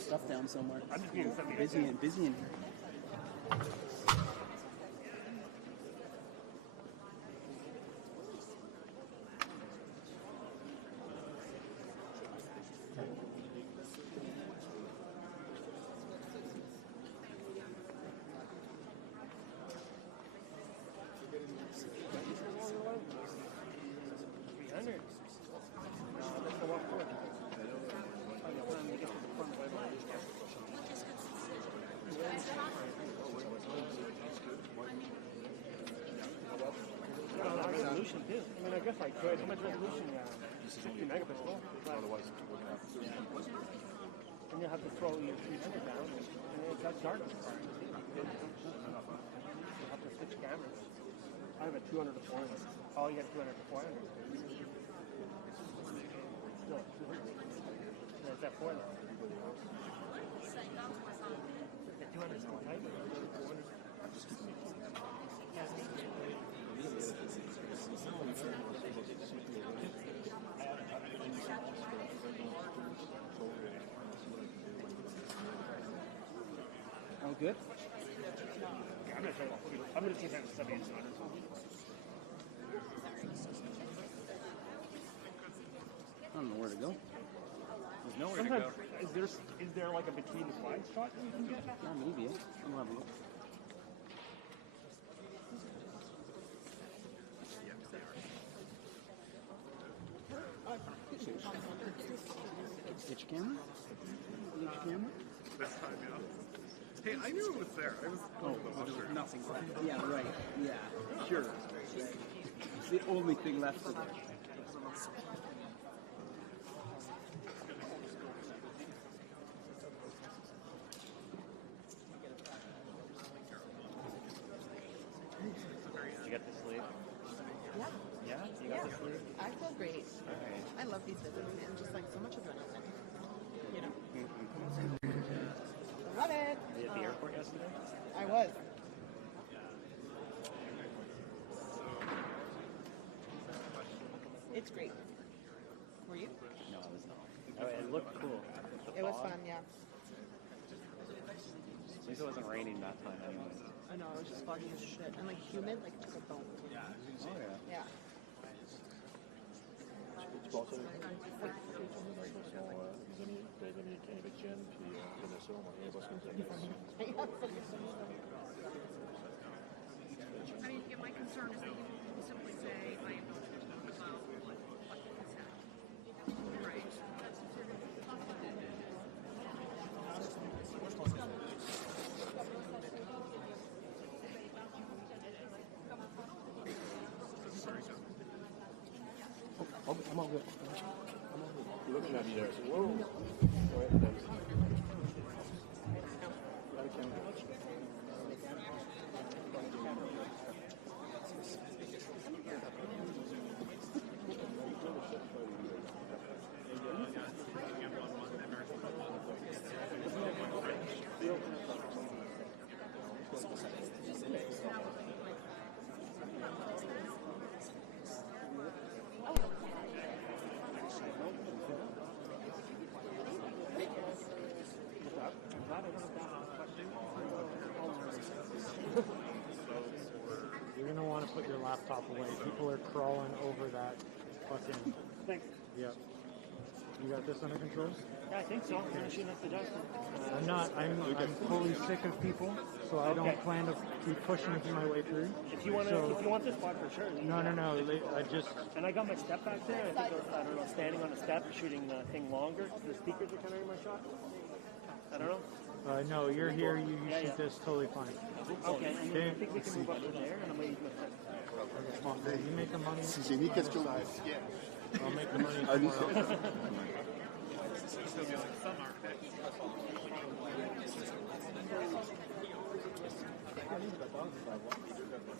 stuff down somewhere. I'm just getting something. Busy in here. Resolution too. I mean, I guess I could. How much resolution? 60 megapixel. Otherwise, and you'll have to throw your 300 down, and it's that dark. You'll have to switch cameras. I have a 200 to 400. Oh, you got 200 to 400. No, 200. There's that 400. The 200 is more tight. 400. Oh, good. Okay, I'm gonna take that 7 inch. I don't know where to go. There's nowhere to go. Is there like a between the slides shot that you can get? Yeah, maybe. I'll have a look. Which camera? Which camera? This time, yeah. Hey, I knew it was there. I was nothing. Yeah, right. Yeah, sure. It's the only thing left of it. You got the sleep? Yeah. Yeah? You got the sleep? I feel great. All right. I love these visits, man. Just like so much adrenaline. You know? Love it. Were you at the airport yesterday? I was. It's great. Were you? No, I was not. Oh, it looked cool. It was fun, yeah. At least it wasn't raining that time anyway. I know, it was just foggy as shit. And like humid, like it took a bone. Oh, yeah. Yeah. I mean, yeah, my concern is that you simply say, I am going to about what consent. Right. I'm all good. You're looking at me there. So, whoa. You're gonna want to put your laptop away. People are crawling over that fucking. Thanks. Yep. You got this under control? Yeah, I think so. I'm finishing up the dust. I'm not. I'm fully sick of people, so I don't plan to be pushing my way through. If you want this spot for sure. No. I just. And I got my step back there. I think I don't know, standing on the step, shooting the thing longer. The speakers are kind of in my shot. I don't know. No, you're here. You shoot this totally fine. Okay. And I think we can move up to there, and I'm going to use my foot. Come on, babe, you make the money. Si j'ai mis question I'll make the money tomorrow. Still be like some architects.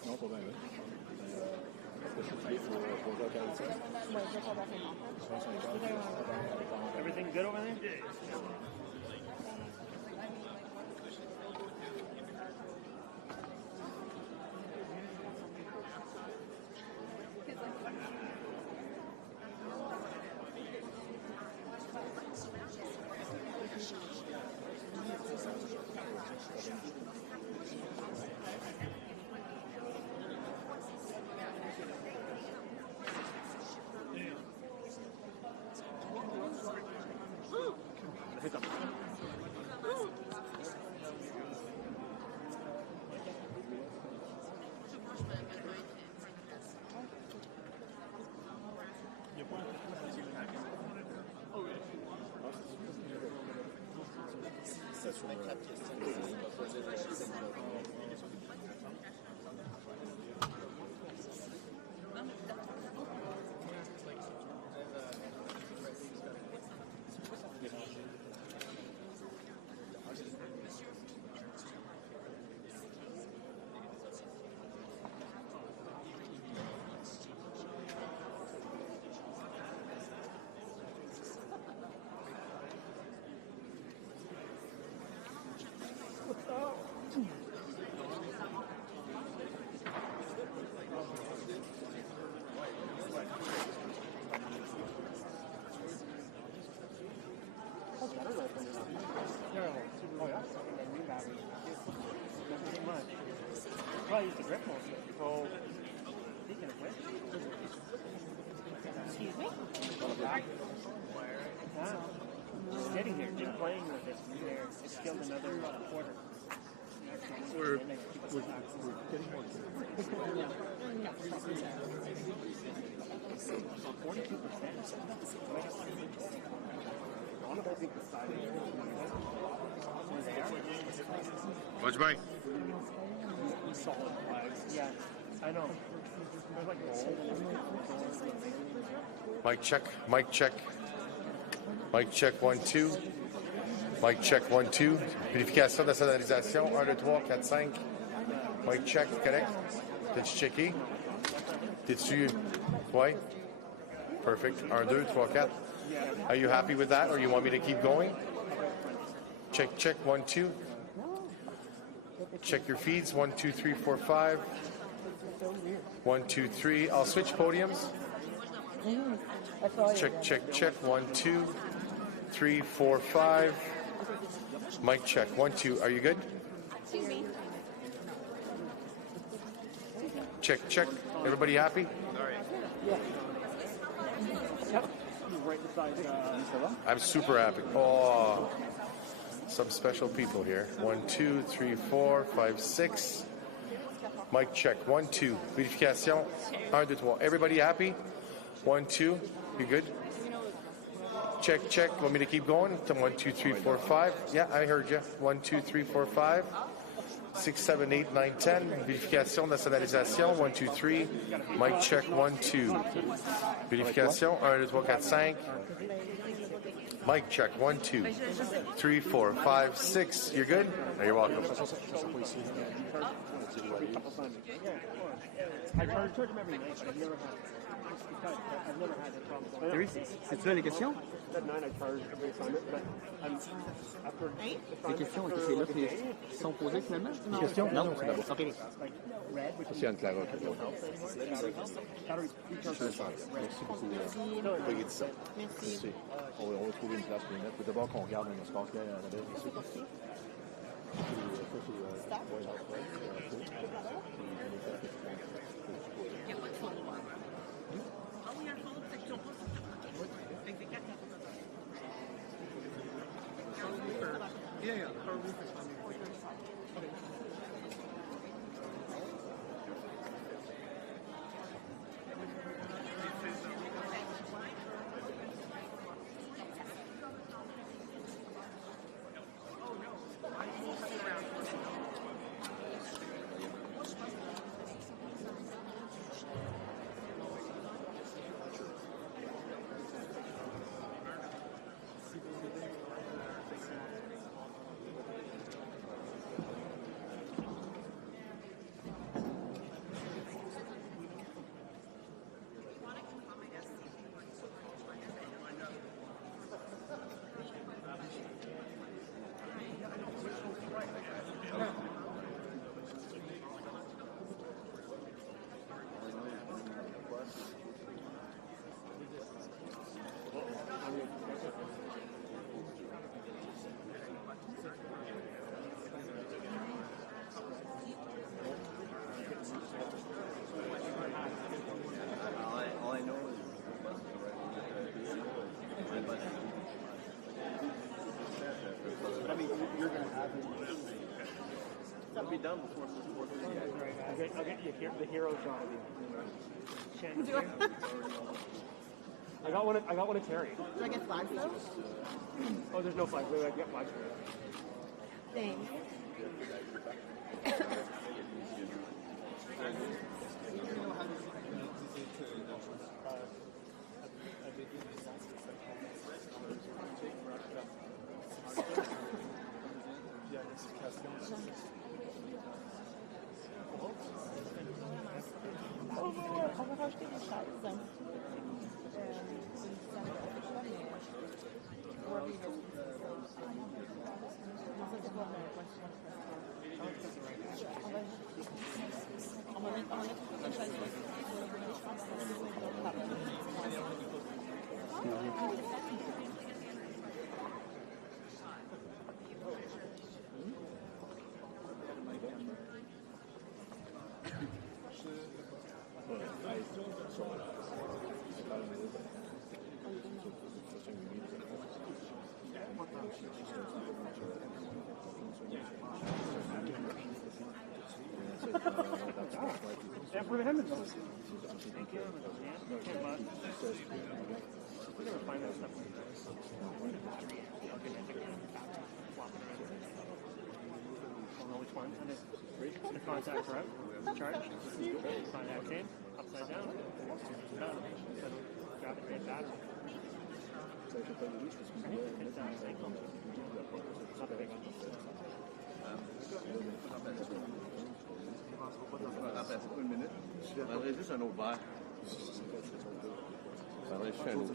Non, pas bien, Est-ce que je suis pour 3h45? Everything good over there? Yeah. Oh yeah. Not much. Well, I used to grip mostly. So speaking of which, Excuse me? getting here, just playing with it there, it's still another quarter. We're getting more. 42%. What's mine? Solid flags. Yeah, I know. There's like gold. Mic check, mic check. Mic check 1, 2. Mic check 1, 2. Vérification de la sonorisation 1, 2, 3, 4, 5. Mic check, correct? T'as-tu checké? T'es-tu. Ouais? Perfect. 1, 2, 3, 4. Are you happy with that or you want me to keep going? Check, check 1, 2. Check your feeds 1, 2, 3, 4, 5. 1, 2, 3. I'll switch podiums. Check, check, check. 1, 2, 3, 4, 5. Mic check. 1, 2. Are you good? Excuse me. Check, check. Everybody happy? Yep. Right beside. I'm super happy. Oh, some special people here. 1, 2, 3, 4, 5, 6. Mic check. 1, 2. Vérification. 1, 2, 3. Everybody happy? 1, 2. You good? Check, check. Want me to keep going? 1, 2, 3, 4, 5. Yeah, I heard you. 1, 2, 3, 4, 5. 6, 7, 8, 9, 10. Vérification, nationalisation. 1, 2, 3. Mic check. 1, 2. Vérification. 1, 2, 3, 4, 5. Mic check. 1, 2, 3, 4, 5, 6. You're good? You're welcome. I charge him every night, but I've never had a problem. Oui, c'est ça les questions? At 9 I charge every assignment, but I'm after Les questions, ok, c'est là qui sont posées finalement? Les questions? Non, c'est d'abord. Ok. like red, which C'est Anne-Clara. battery recharge. Merci beaucoup. Veuillez dire ça. Merci. On va trouver une place pour les mettre. Faut d'abord qu'on regarde un espace là à la base ici. Yeah, yeah. Car roof is fine. All I know is I mean, you're going to have it. That'll be done before the 4:30. I'll get you the hero shot of you. I got one of Terry. Do I get flags though? Oh, there's no flags. Wait, I get flags for you. Thanks. Yeah, for the Hamilton. Thank you. $10. We're gonna find that stuff. Don't know which one. And the contact route, charge, contact in, upside down, done. Grab it, get battery. It's a cycle. Not a big one. Une minute. Je prendrais juste un autre verre. Ça va juste un autre.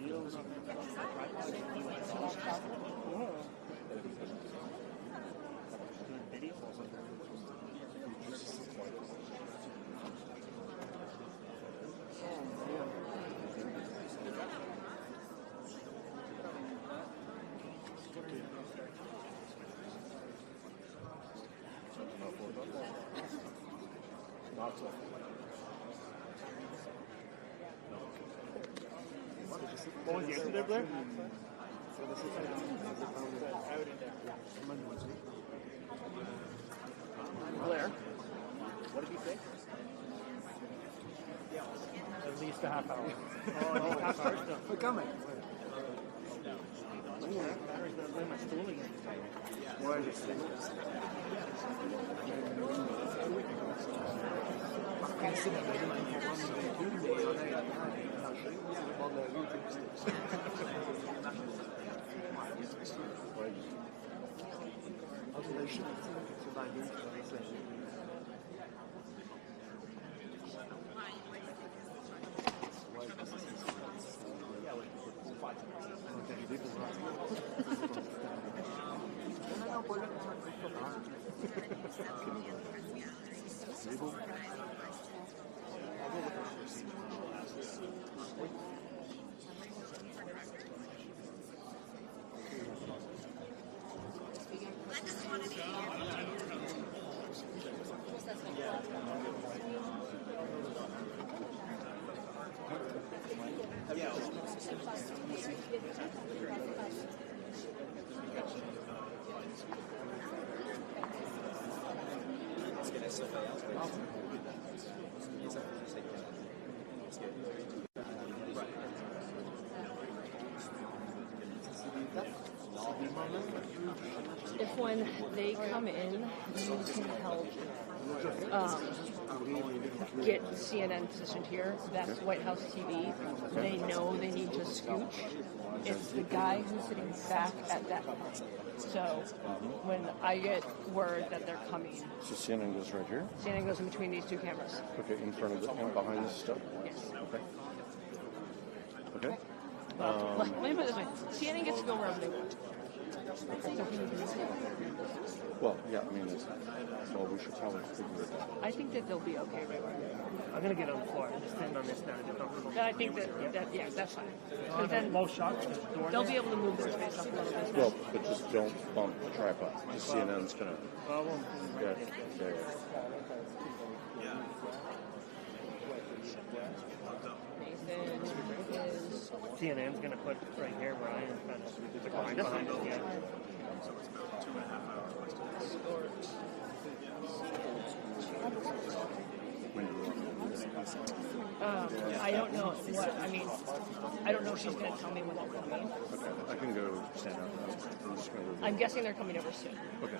What was the answer there, Blair? Blair, what did you say? At least a half hour. Oh, no, half hour still. We're coming. Battery's not doing my stool again. Where is it? If when they come in, you can help get CNN positioned here, that's White House TV. They know they need to scooch. It's the guy who's sitting back at that point. So when I get word that they're coming, So CNN goes right here? CNN goes in between these two cameras. Okay, in front of the, and behind this stuff? Yes. Okay. Okay. Let me put it this way. CNN gets to go wherever they want. Well, yeah, I mean, it's, well, we should probably figure it out. I think that they'll be okay right there. I'm gonna get on the floor and just stand on this now. Just don't move. Then I think that yeah, that's fine. But then Low shock. Just door they'll there. be able to move their space up a little bit. Well, but just don't bump the tripod. The CNN's gonna. Well, I won't. Yeah, yeah, Nathan is CNN's gonna put right here where I am. Kind of behind us. Yeah. I don't know what I mean. I don't know if she's gonna tell me without coming. Okay, I can go stand up. I'm guessing they're coming over soon. Okay.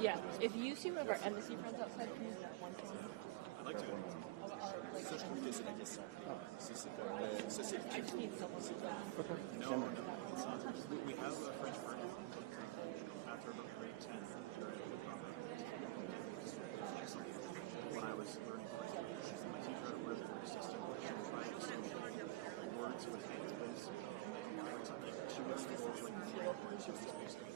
Yeah. If you see one of our embassy friends outside, can you grab one? Ça, je trouve que c'est la question. Ça, c'est I just need someone to do that. We have a French firm after grade 10. When I was learning French, my teacher had a really good system where she would try to associate words with adjectives. She would say words like words, she would just basically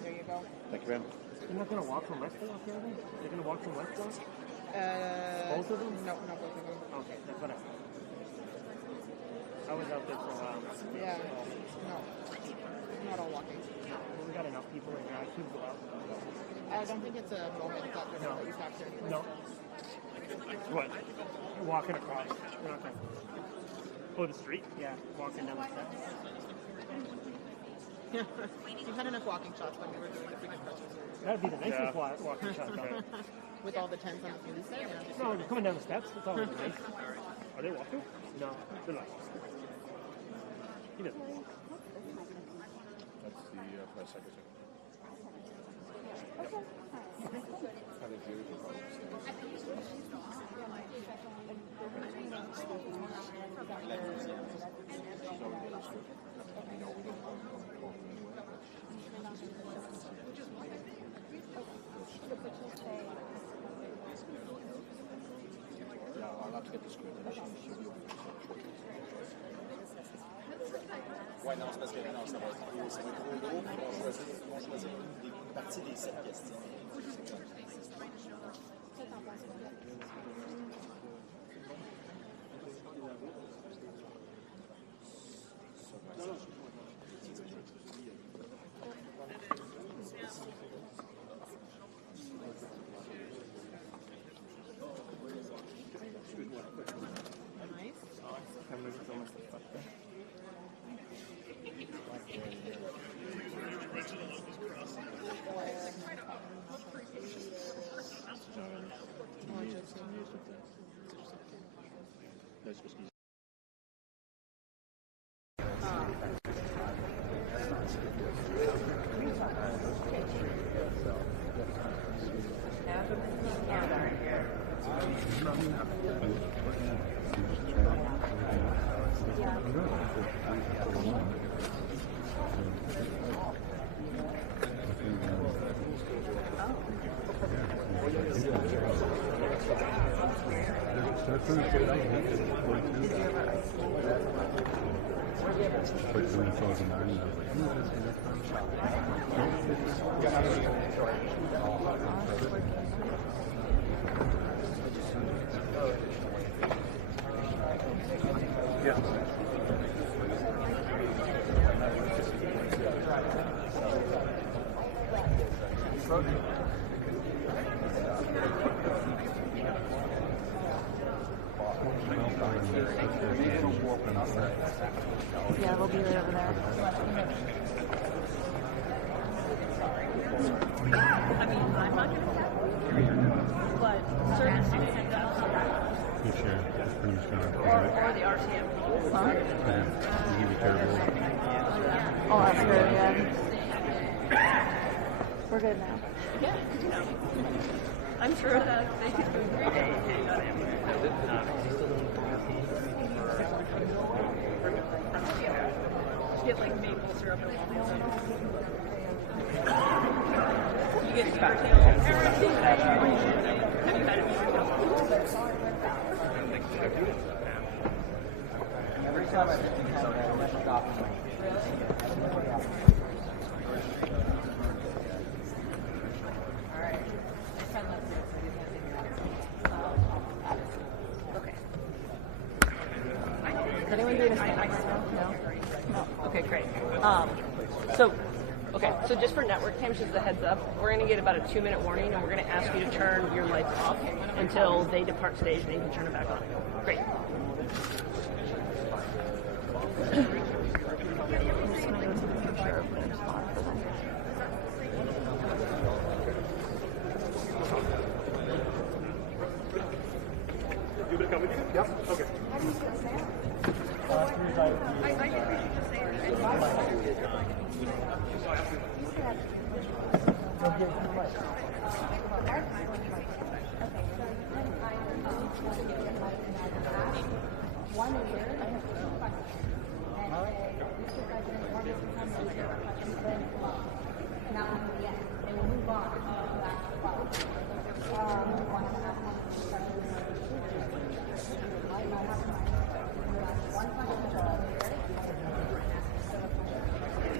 There you go. Thank you, ma'am. They're not going to walk from Westfield up here, then? They're going to walk from Westfield? Both of them? No, not both of them. Okay, that's what I thought. I was out there for a while. Yeah. No. Not all walking. Well, we got enough people in here. I could go out. I don't think it's a moment that they're going to let you capture anymore. No. What? You're walking across. We're not going to. Oh, the street? Yeah, walking down the steps. We've had enough walking shots when we were doing the freaking press reserve. That'd be the nicest walking shot ever. With all the tents on the police there, yeah. No, they're coming down the steps. That's all really nice. Are they walking? No, they're not. He doesn't walk. That's the press secretary. Yeah, I'll have to get the script and she'll be over there shortly. Ouais, non, c'est parce que non, ça va être trop gros. On va choisir des parties des 7 questions. Yeah, we'll be right over there. I mean, I'm not going to but service You share. That's pretty much going to or the RCM. Huh? You be terrible. Oh, that's good, yeah. We're good now. Yeah. I'm sure that they could do 3 days. Get like maple syrup or something. You get cocktails. Have you had it before? Every time I think of that, I went off. Is anyone doing a No? Okay, great. So just for network times, just a heads up, we're going to get about a 2-minute warning, and we're going to ask you to turn your lights off until they depart stage, and you can turn it back on. Great. You gonna come with you? Yep. Okay.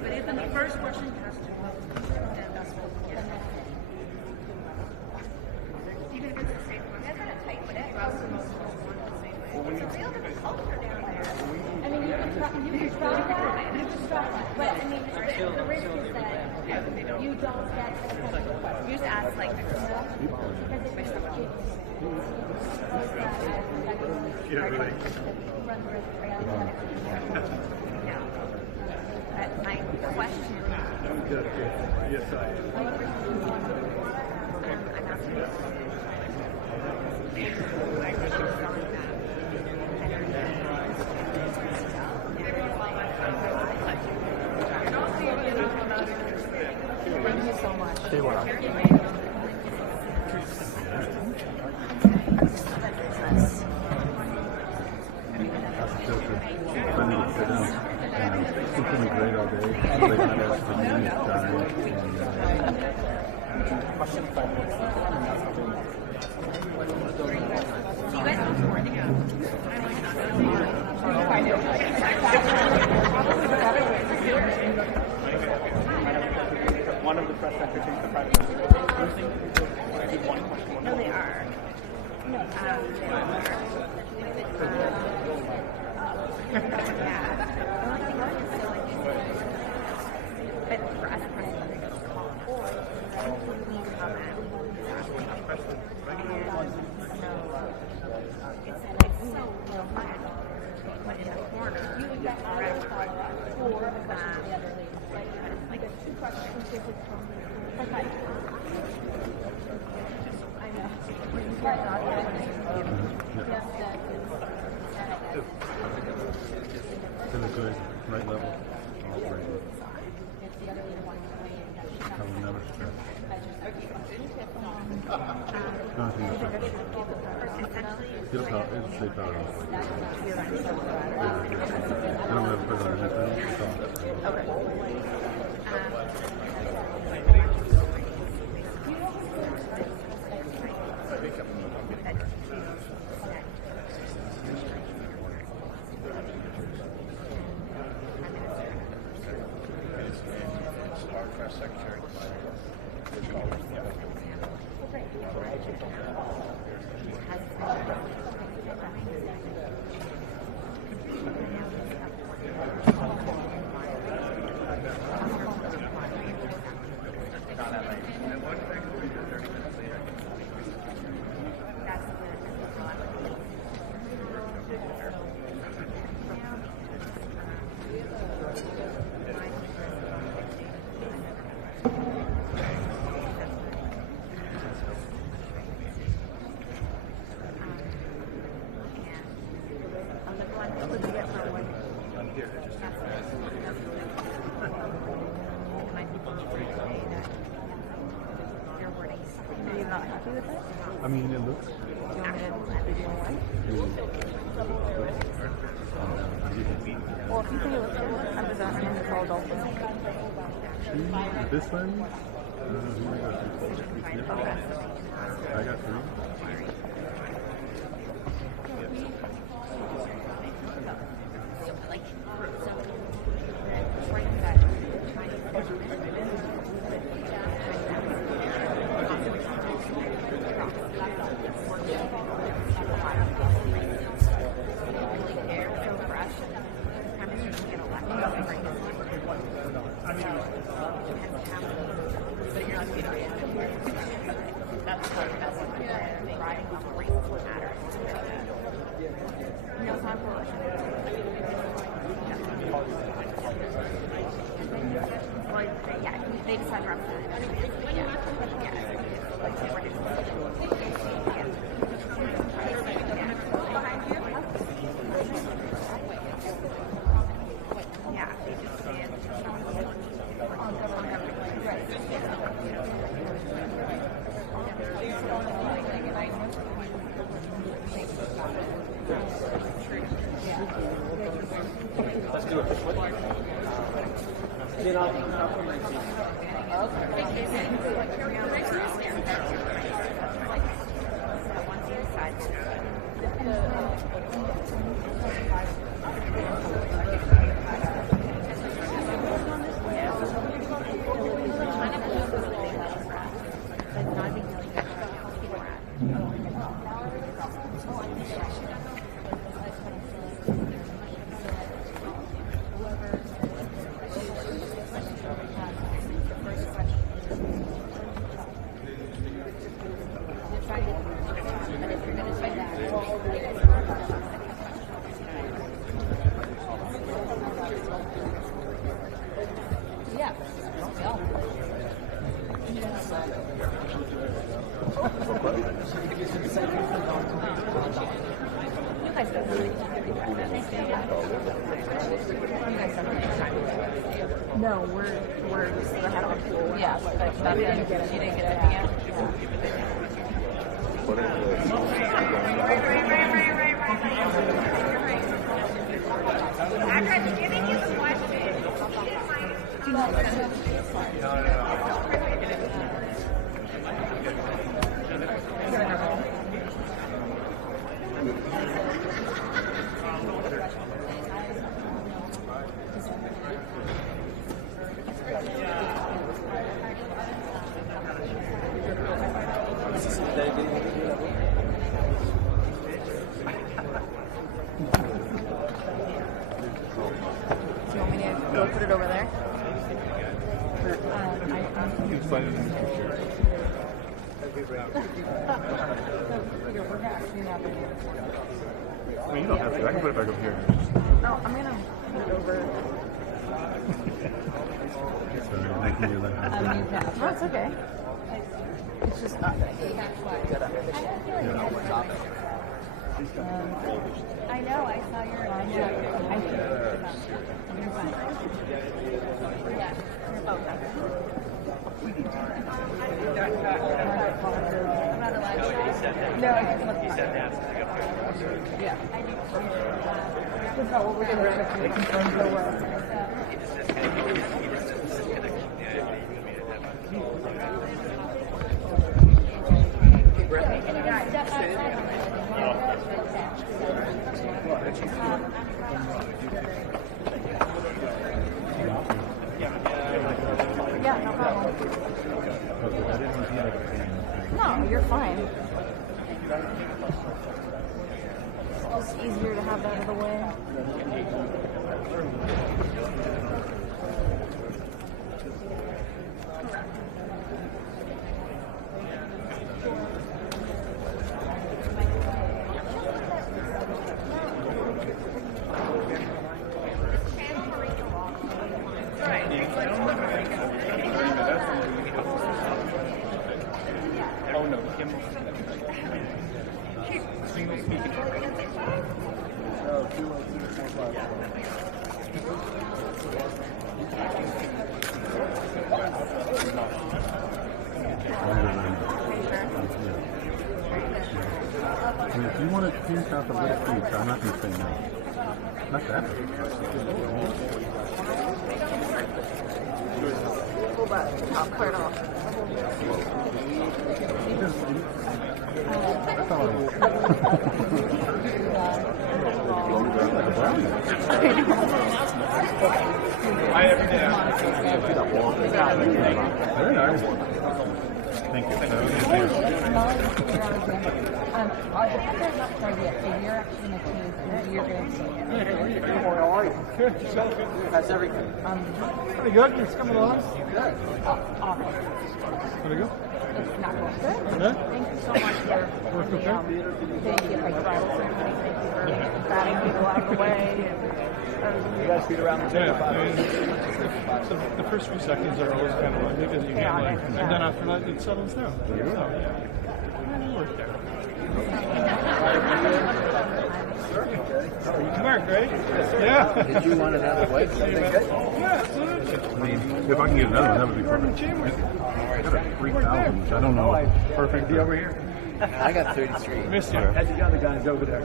But even the first person has to vote. Even if it's the same one. That's kind of tight, but it's a real different culture down there. I mean, you can stop that. You can stop that. But I mean, the risk is that you don't get the technical question. You just ask like Yeah, right. But my question Yes, I am. Thank you so much. Stay well. It's been great all day. They got us the news time. One of the press secretaries, the private No, they are. No, but for us, It was good. Right level. All great. I will never stress. Nothing to stress. It'll stay power on. I don't have to put it on anything. It's all. okay. happy with it? I mean, it looks. Do you want me to do one? Well, if you think it looks good, I'm just asking to call Dolphin. This one? Who I got 3? Okay. I got 3. They decided to represent Let's do it this way. Then I'll come from my seat. No, we're just ahead on the pool. Yeah, but that didn't get it. You didn't get it again. I'm giving you the question. Do you want me to go put it over there? I mean, you don't have to. I can put it back up here. No, I'm gonna put it over. Making you look No, it's okay. It's just not that good. I know, I saw your I think you're fine. Yeah, you're both up. No, I just looked fine. Yeah. That's not what we're going to confirm so well. Yeah, no problem. No, you're fine. It's just easier to have that out of the way. Oh no, Kim. longer than. finish off a little food, so I'm not going to say no. Not that. I'll clear it off. That's all I want. Very nice. Thank you. I'll have to not try yet. So you're actually going to choose who you're going to see. That's everything. Pretty good. It's coming along. Awesome. Pretty good. It's not going good. Yeah. Thank you so much for the thank you for the bridal ceremony. Thank you for batting people out of the way. You guys feet around the table. Yeah, I mean, the first few seconds are always kind of like, because you get like, and then after that it settles down. So, yeah. We'll work there. Come on, Greg. Yeah. Did you want another way? Something good? Yeah, absolutely. I mean, if I can get another one, that would be perfect. I got a 3,000, which I don't know. Perfect. Be over here. I got 33. Missed you. Had the other guys over there.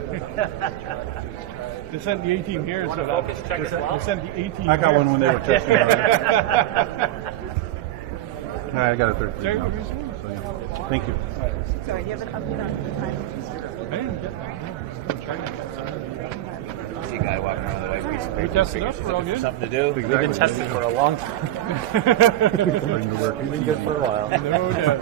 They sent the 18 here, so that they sent the 18. I got one when they were testing it. I got a 33 now. So, yeah. Thank you. Sorry, do you have an update on the time? I didn't get that. I'm trying to get See a guy walking around the white piece of paper. We tested up, we're all good. Something to do. We've been testing for a long time. Starting to work. Been good for a while. No doubt.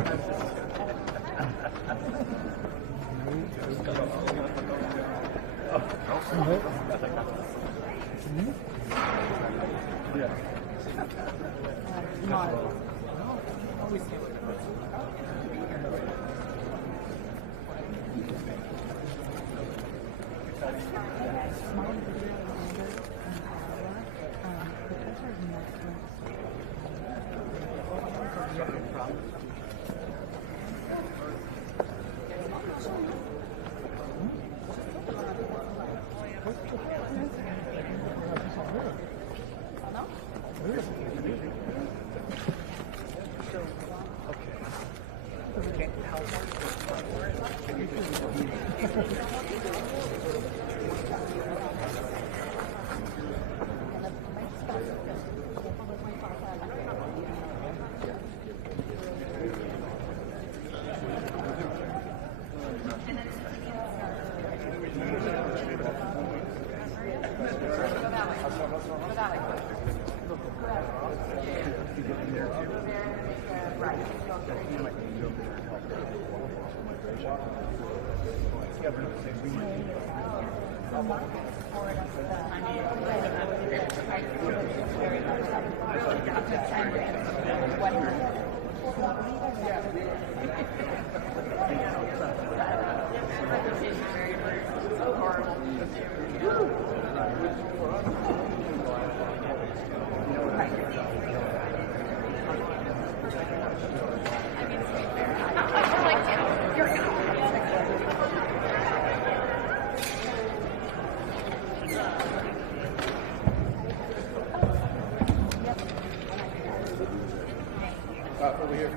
Over here.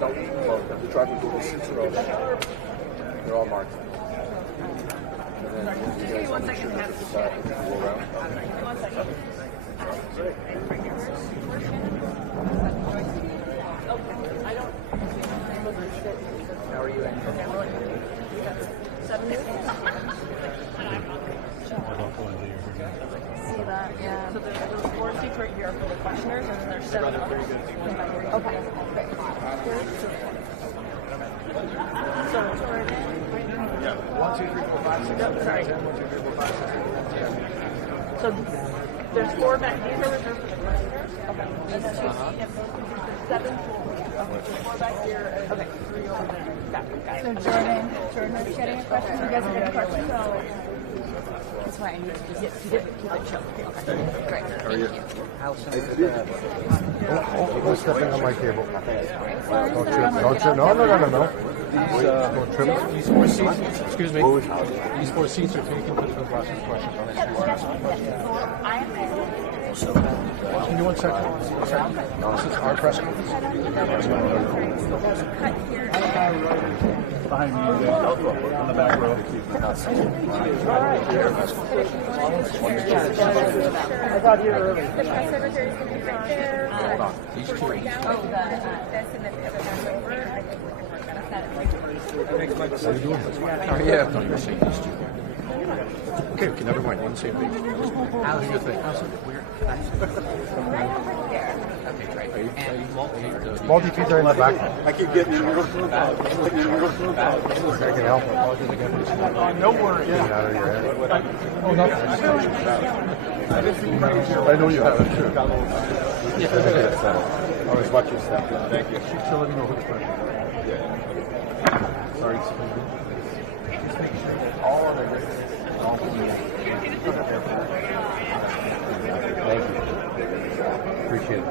No, well, the driving Google Sheets are all they're all marked. And then you guys want to make sure that it's go around. How are you in? 7 minutes. See that? Yeah. So there's 4 seats right here for the questioners, and then there's 7 others. Okay. Great. So, Yeah. 1, 2, 3, 4, 5, 6, 7, 8, 9, 10. 1, 2, 3, 4, 5, 6, 7, 8, 9, 10. so there's 4 back. These are reserved for the questioners. Okay. And then 2 seats. 7 4 back here, and 3 over there. Got it. So Jordan's getting a question. You guys are getting questions? That's why I need to just Yes, you did. Keep it chill. Okay. great. How are you? Go stepping on my table. Don't No. These 4 seats, excuse me, these 4 seats are taken for the questions on this one. Can you 1 second? This is our press conference. Behind me, on the back row. I got here early. The press secretary's going to be right there. These two. This and then the other one's over. I think we can work that out. How you doing? Oh, yeah. No, you're saying these two. Okay, never mind. One same page. How do you think? Multi-feet are in the back. I keep getting you. I can help. No worries. Get it out of your head. Oh, no. I know you have it, too. Always watch your step. Thank you. So let me know which one. Sorry. Thank you. Appreciate it.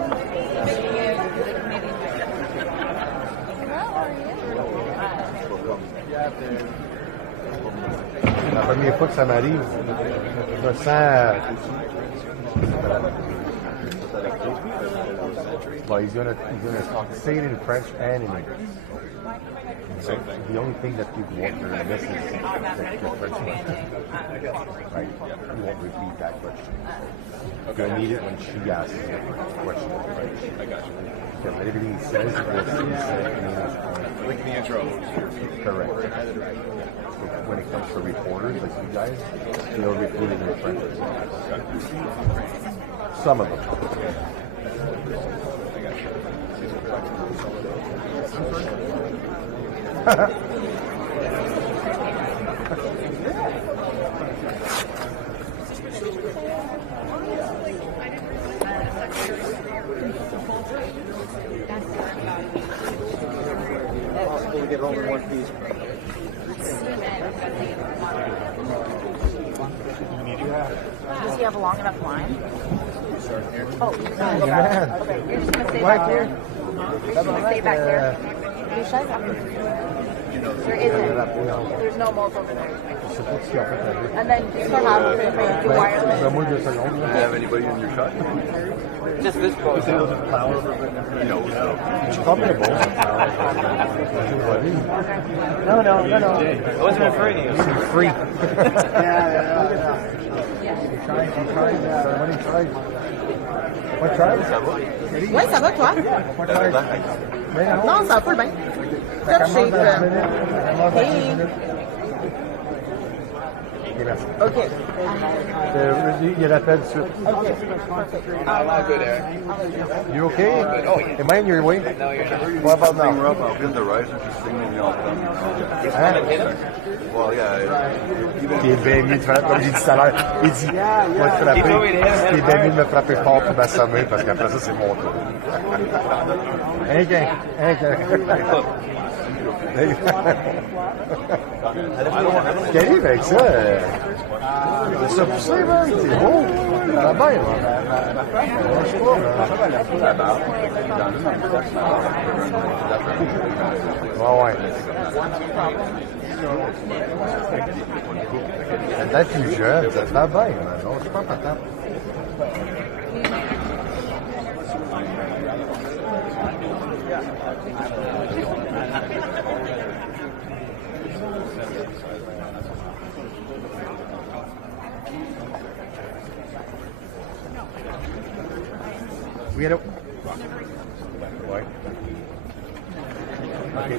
La première fois que ça m'arrive, je me sens. Well, he's gonna say it in French and in English. So the only thing that people won't miss is the French one. Right? You won't repeat that question. You'll need it when she asks the question. Right? I got you. Because everything he says, he will say in English. Like the intro. Correct. When it comes to reporters like you guys, they'll repeat it in French. Some of them. Possible to get home in one piece. Does he have a long enough line? Oh, Man. okay. You're just going to stay back here? You're just going to stay back here? You should. There isn't. There's no mold over there. And then you still have the wireless. Do you have anybody in your shot? Just this close. No. No. I wasn't referring to you. Free. What tribe? Ouais, ça va, toi? Non, ça va pas bien. Top shape. Hey. OK. Il y a l'appel tout de suite. I'm good, Eric. You okay? Oh, yeah. Am I in your way? No, you're not. What about now? I'll get the riser just singing me off. Hein? Well, yeah. Qui est bien mieux de frapper, comme j'ai dit tout à l'heure. Il dit, moi de frapper, qui est bien mieux de me frapper fort pour m'assommer, parce qu'après ça, c'est mon tour. Un gain. Ce qui arrive avec ça, c'est ça poussé, man. C'est beau. Ça va bien, man. Je sais pas, ouais. Peut-être plus jeune, ça te va bien, man. Non, je suis pas content. Oui, allô? Ouais. OK.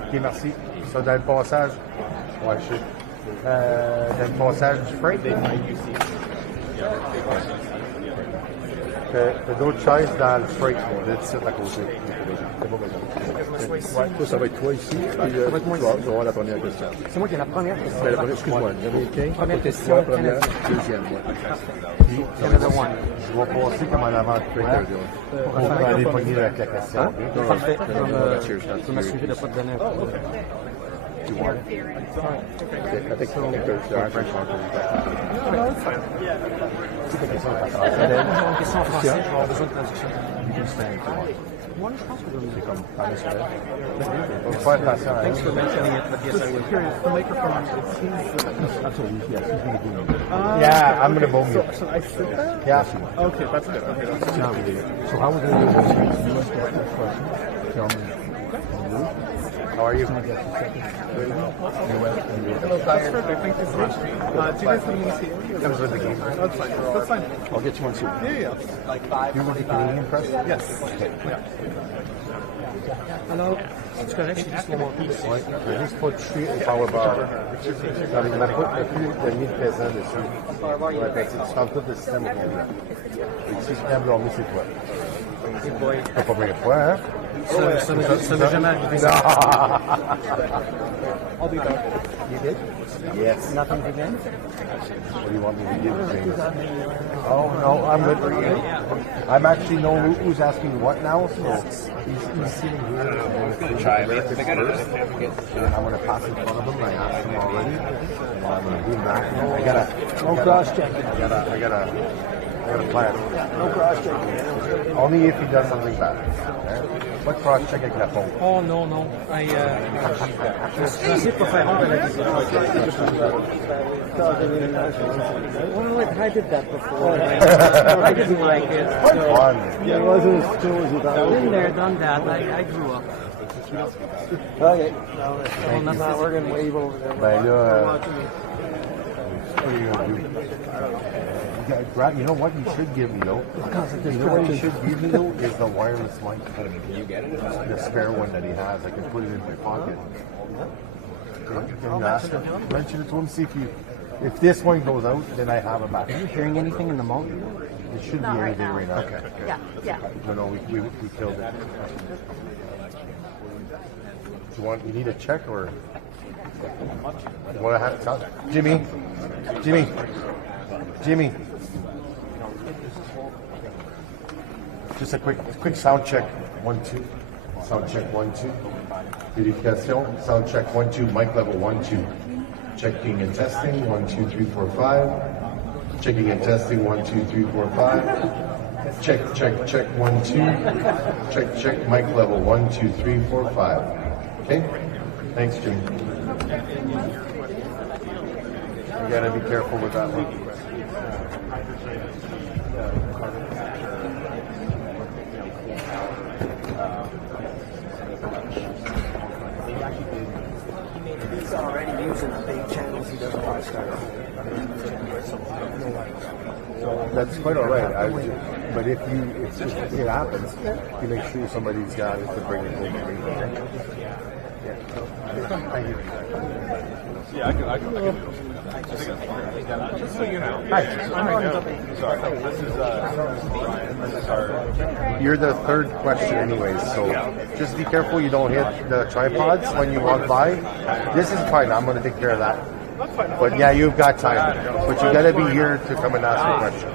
OK, merci. Ça, dans le passage. Ouais, je sais. Dans le passage du freight. T'as d'autres chaises dans le freight, là, ici, à côté. C'est pas besoin. Ouais, toi, ça va être toi ici. Puis, tu vas avoir la première question. C'est moi qui ai la première question. Ben, excuse-moi, l'Américain. Première question. Première, deuxième. Puis, je vais passer comme en avant de Twitter. Pour faire aller pogner avec la question. Parfait. Je vais m'assurer de ne pas te donner un coup. Tu vois? I think so. Question en français, je vais avoir besoin de traduction. C'est comme pas naturel. Donc, faut faire attention à Thanks for mentioning it, but yes, I was curious. The microphone, it seems Absolutely, yes. He's going to do it. Ah, Yeah, I'm going to bone you. So I sit there? Yeah. Okay, that's good. Okay, that's good. So how was it? How are you? That's perfect. Thank you so much. Do you guys have any tea? Comes with the game. That's fine. That's fine. I'll get you one too. Yeah. You want the Canadian press? Yes. Okay. Alors, tu connais, c'est juste mon piece. Oui, je vais juste pas toucher au powerbar. Dans les ma poutre, il n'y a plus de 1000 pesants dessus. Ouais, fait que tu fermes tout le système au complet. Et si je prends blâmer, c'est toi. Tu peux pas venir toi, hein? Ça m'est jamais arrivé. No. I'll be back. You did? Yes. Nothing again? What do you want me to do? Oh, no, I'm good for you. I'm actually know who's asking what now, so he's sitting here. Try American first. And I'm going to pass in front of him. I asked him already. I'm going to do that. I got no cross check. I got a plan. No cross check. Only if he does something bad. Okay? What cross check avec la pompe? Oh, no. C'est pour faire honte à la visite. Well, I did that before. I didn't like it. So. Fun. Yeah, it wasn't as cool as you thought. Been there, done that. I grew up. Okay. Well, we're going to wave over there. Ben là, what are you going to do? You know what you should give me though? You know what you should give me though is the wireless mic. You get it? The spare one that he has. I can put it in my pocket. Can you ask him? Mention it to him. See if this one goes out, then I have a back. Are you hearing anything in the motor? It should be anything right now. Okay. Yeah. No, we killed it. You need a check or? You want to have Jimmy? Just a quick sound check. 1 2. Sound check 1 2. Verification. Sound check 1 2. Mic level 1 2. Checking and testing 1 2 3 4 5. Checking and testing 1 2 3 4 5. Check 1 2. Check mic level 1 2 3 4 5. Okay. Thanks, Jimmy. You gotta be careful with that one. He's already using the big channels. He doesn't want to start. That's quite all right. But if it happens, you make sure somebody's got it to bring it over. Yeah, I can. Just so you know. Hi. Sorry. This is our. You're the third question anyways, so just be careful you don't hit the tripods when you walk by. This is fine. I'm going to take care of that. But yeah, you've got time. But you got to be here to come and ask a question.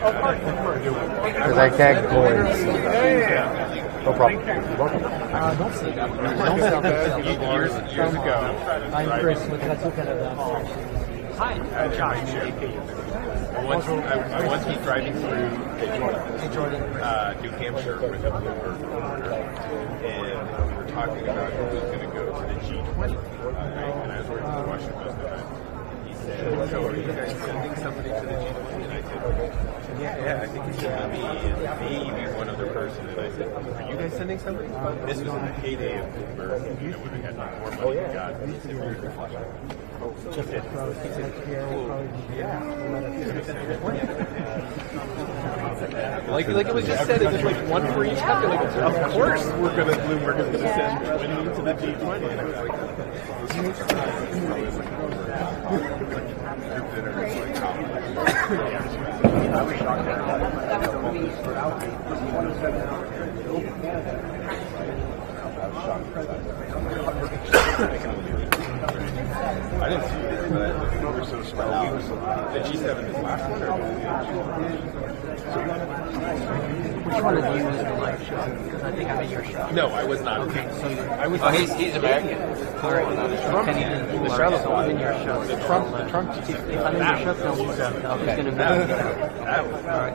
Because I can't go in. No problem. You're welcome. Years ago. I'm Chris with Let's Look at It. Hi, I'm Josh. I once was driving through New Hampshire with a Bloomberg reporter, and we were talking about who was going to go to the G20, and I was working with Washington Post. He said, "So are you guys sending somebody to the G20?" And I said, "Yeah, I think it's going to be maybe one other person." And I said, "Are you guys sending somebody?" This was in the heyday of Bloomberg, when we had more money than God. He said, Like it was just said, it was like one for each country. Like, of course, Bloomberg is going to send money to the G20. And I was like, I didn't see it, but we were so spread out. The G7 is the last one, or Which one of you was the live show? Because I think I'm at your show. no, I was not. Okay, So I was. he's American. All right. Kenny did the Charlotte one. I'm in your show. The Trump. If I'm in your show, tell me who's going to be. That was All right.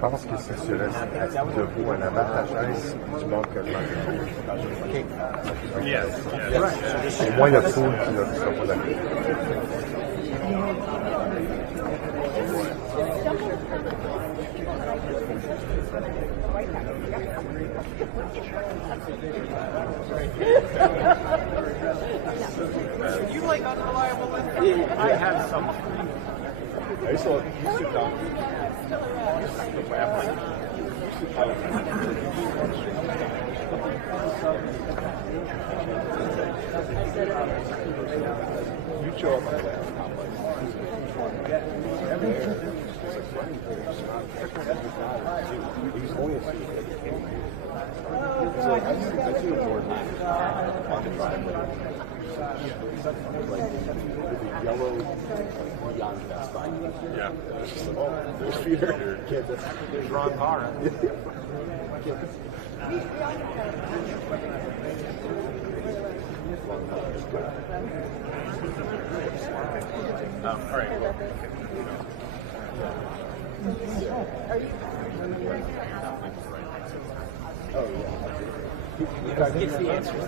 pense que si tu restes assis debout en avant de ta chaise, tu manques quasiment de Yes. Au moins, le foule qui ne sera pas d'accord. You like unreliable I have some. I used to sit down. You show up on the last He's only a so I see a board on the driveway. Like the yellow neon vest on. Yeah. It's just like, oh, there's Peter. Kid, there's Ron Parr. All right. Oh, yeah. Gets the answers.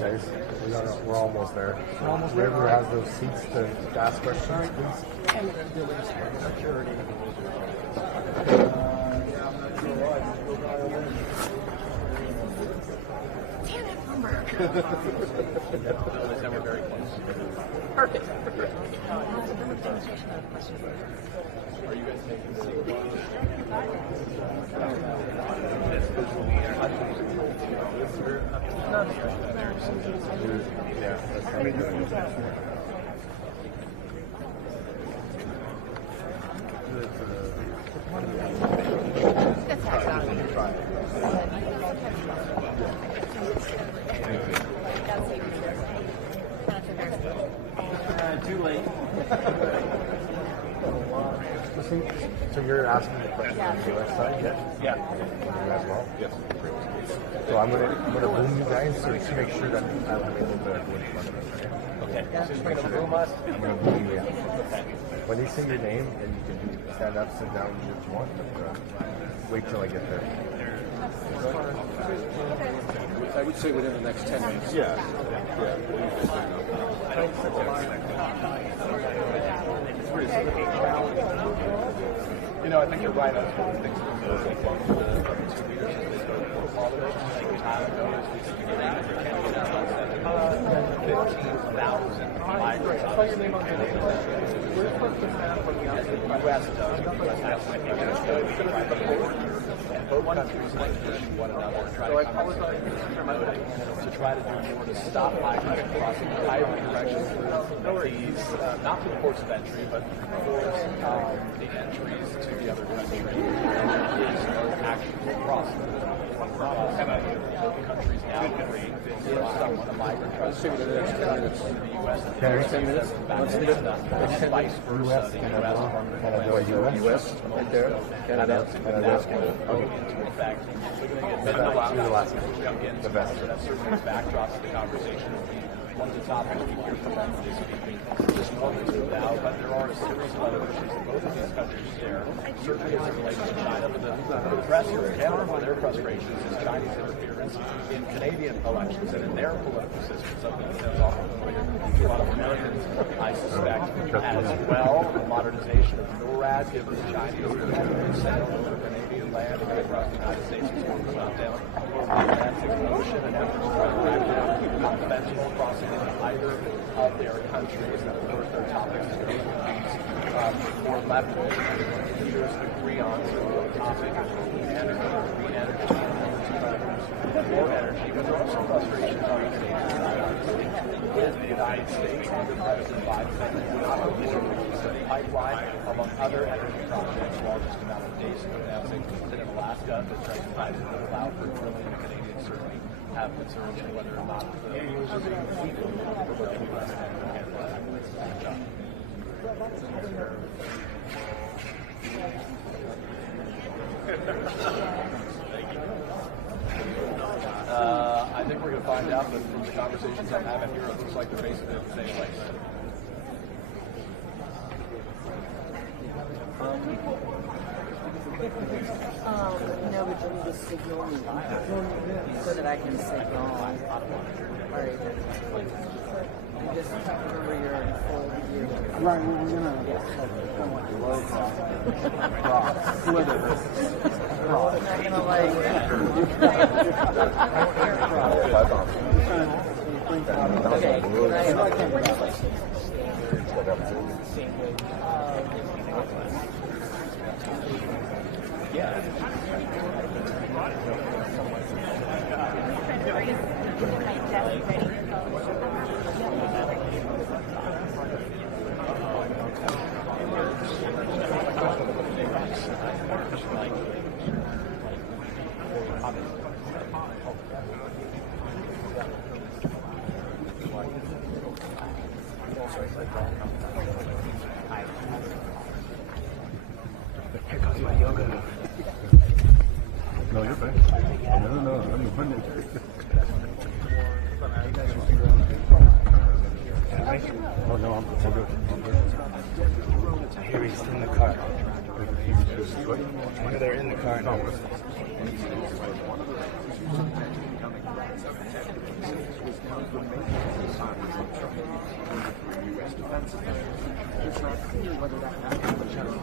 Guys, we're almost there. Whoever has those seats to ask questions, please. Perfect. Are you guys taking seat? Too late. So you're asking the question on the US side, yeah? Yeah. You as well? Yes. So I'm gonna boom you guys so to make sure that I'm able to go in front of it. Okay. So you're gonna boom us. I'm gonna boom you. When they say your name, then you can stand up, sit down, do what you want. But, wait till I get there. I would say within the next 10 minutes. Yeah. You know, I think you're right on some of the things that goes along with the two leaders. All of those time notice, we think you're going to get out 15,000 migrants. Spell your name on the U.S. does. The U.S. has to make it. Both countries like to push one another and try to come to try to do more to stop migration crossing either direction through these, not to the ports of entry, but towards the entries to the other countries. There is no actual crossing. Countries now agree if someone, a migrant, tries to go to the U.S. 10 minutes? Let's leave it at vice versa. The U.S. U.S. right there. Canada. That's going to go into effect. We're going to get jump in. That's certainly the backdrop of the conversation. One of the topics we hear from them is just one or two now, but there are a series of other issues that both of these countries share. Certainly as it relates to China, but the press here in Canada, one of their frustrations is Chinese interference difference in Canadian elections and in their political system, something that's often familiar to a lot of Americans, I suspect, as well. The modernization of NORAD, given the Chinese sale of Canadian land and across the United States is going to slow down the Atlantic Ocean and efforts to try to crack down on fentanyl crossing into either of their countries. And of course, their topics are going to be more left leaders agree on the topic of clean energy, green energy, more energy, but there are also frustrations on the Canadian side with the United States under President Biden that not only release a pipeline among other energy projects, while just a matter of days ago announcing that in Alaska the President Biden would allow for drilling. The Canadians certainly have concerns on whether or not the rules are being fulfilled for both the U.S. and China. I think we're going to find out, but from the conversations I'm having here, it looks like they're basically at the same place. No, but you need to signal me so that I can signal. All right. You just remember you're in full view. Right, we're gonna low cross, slither, cross. I'm not gonna like. Here goes my yoga. No, you're fine. No, I'm fine. Oh no, I'm good. I hear he's in the car. They're in the car now. It's not clear whether that happened in the general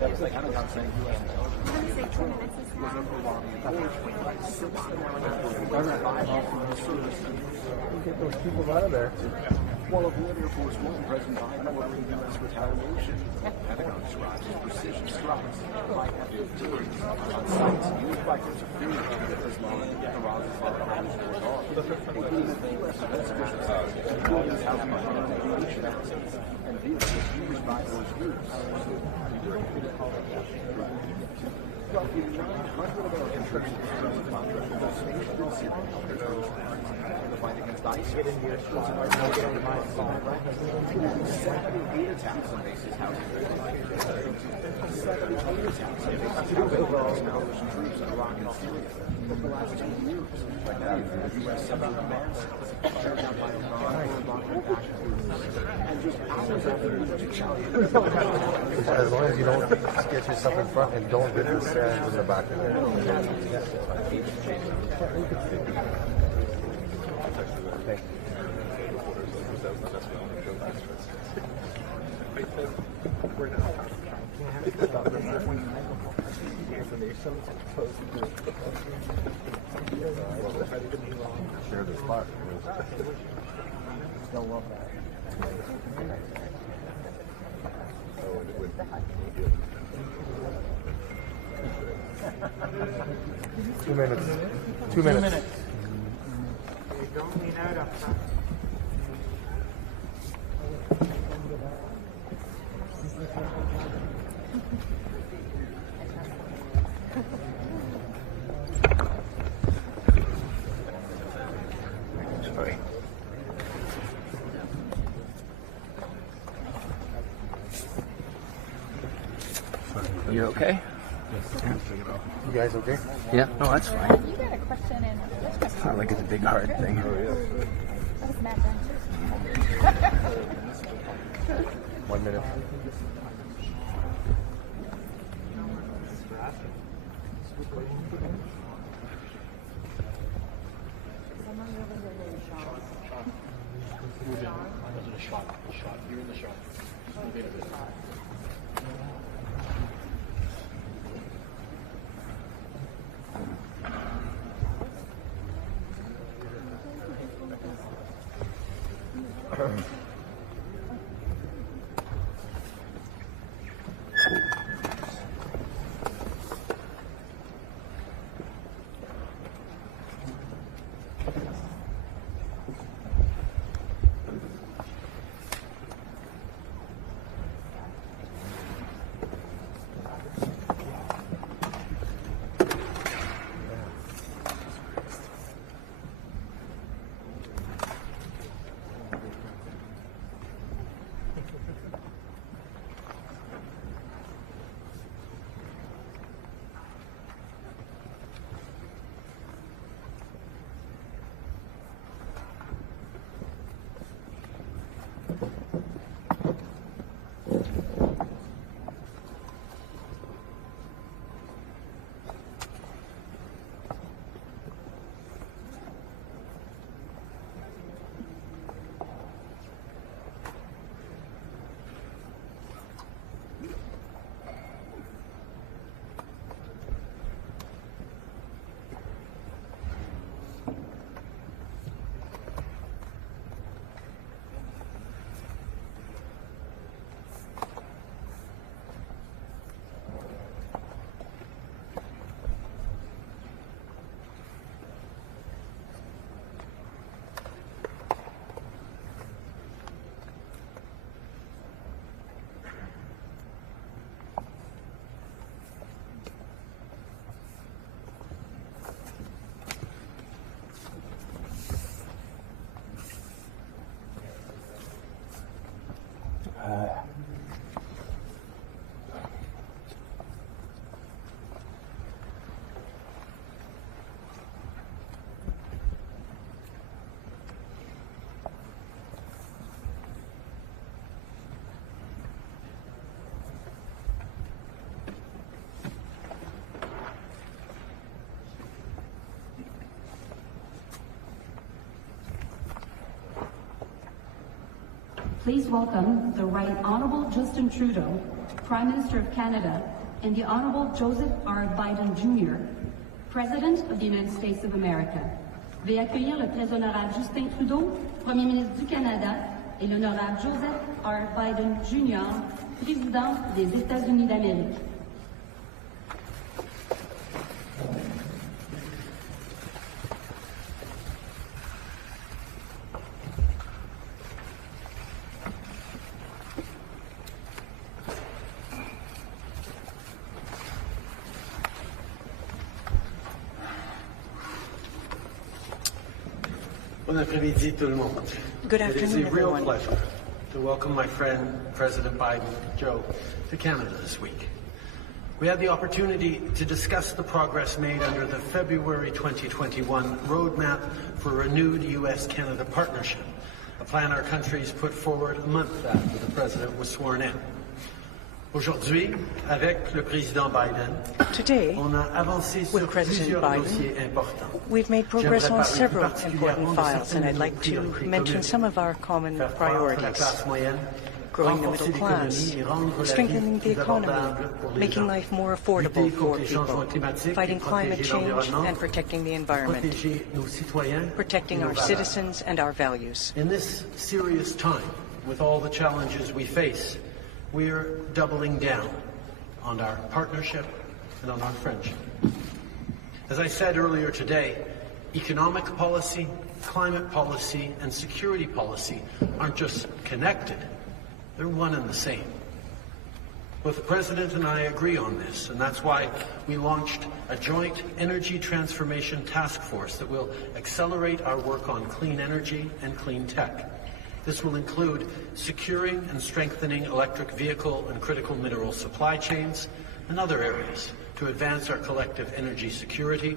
that's the Pentagon saying U.S. intelligence was overwhelming since the Get those people out of there. Well, of Air Force One, President Biden ordered U.S. retaliation. Pentagon describes precision strikes by F-15s on sites used by interference with Islam and Iran's including the U.S. defense officials including housing retaliation assets and vehicles used by those groups. Roughly 900 American troops and contractors are stationed in Syria under terrorist lines in the fight against ISIS. 70 attacks on bases housing 70 attacks on bases housing troops in Iraq and Syria over the last 2 years. Like that, the U.S. Central Command carried out by Iraq and just hours after the As long as you don't get yourself in front and don't get the sands in the back of there. Share the spot. They'll love that. 2 minutes. 2 minutes. Sorry. You okay? You guys okay? Yeah, no, that's fine. You got a question in It's not like it's a big hard thing. what is Matt done? 1 minute. Move in. Was it a shot? A shot. You're in the shot. Move in a bit. Please welcome the Right Honourable Justin Trudeau, Prime Minister of Canada, and the Honourable Joseph R. Biden Jr., President of the United States of America. Veuillez accueillir le très honorable Justin Trudeau, Premier ministre du Canada, et l'honorable Joseph R. Biden Jr., Président des États-Unis d'Amérique. Bon après-midi tout le monde. Good It is afternoon, a real everyone. pleasure to welcome my friend, President Biden, Joe, to Canada this week. We had the opportunity to discuss the progress made under the February 2021 Roadmap for Renewed U.S.-Canada Partnership, a plan our countries put forward a month after the President was sworn in. Aujourd'hui, avec le Président Biden, Today, on a avancé sur with President plusieurs Biden, dossiers importants. we've made progress J'aimerais on parler several plus important particulièrement de files, and I'd certaines like to priorités mention communes. some of our common Faire croître la priorities. classe moyenne, Growing the renforcer middle class, l'économie et rendre la strengthening vie the plus economy, abordable pour les making gens. life more affordable Lutter for contre les changements people, climatiques fighting et climate protéger change l'environnement, and protecting the environment, protéger nos citoyens protecting et our nos valeurs. citizens and our values. In this serious time, with all the challenges we face, we're doubling down on our partnership and on our friendship. As I said earlier today, economic policy, climate policy, and security policy aren't just connected, they're one and the same. Both the President and I agree on this, and that's why we launched a joint energy transformation task force that will accelerate our work on clean energy and clean tech. This will include securing and strengthening electric vehicle and critical mineral supply chains and other areas to advance our collective energy security.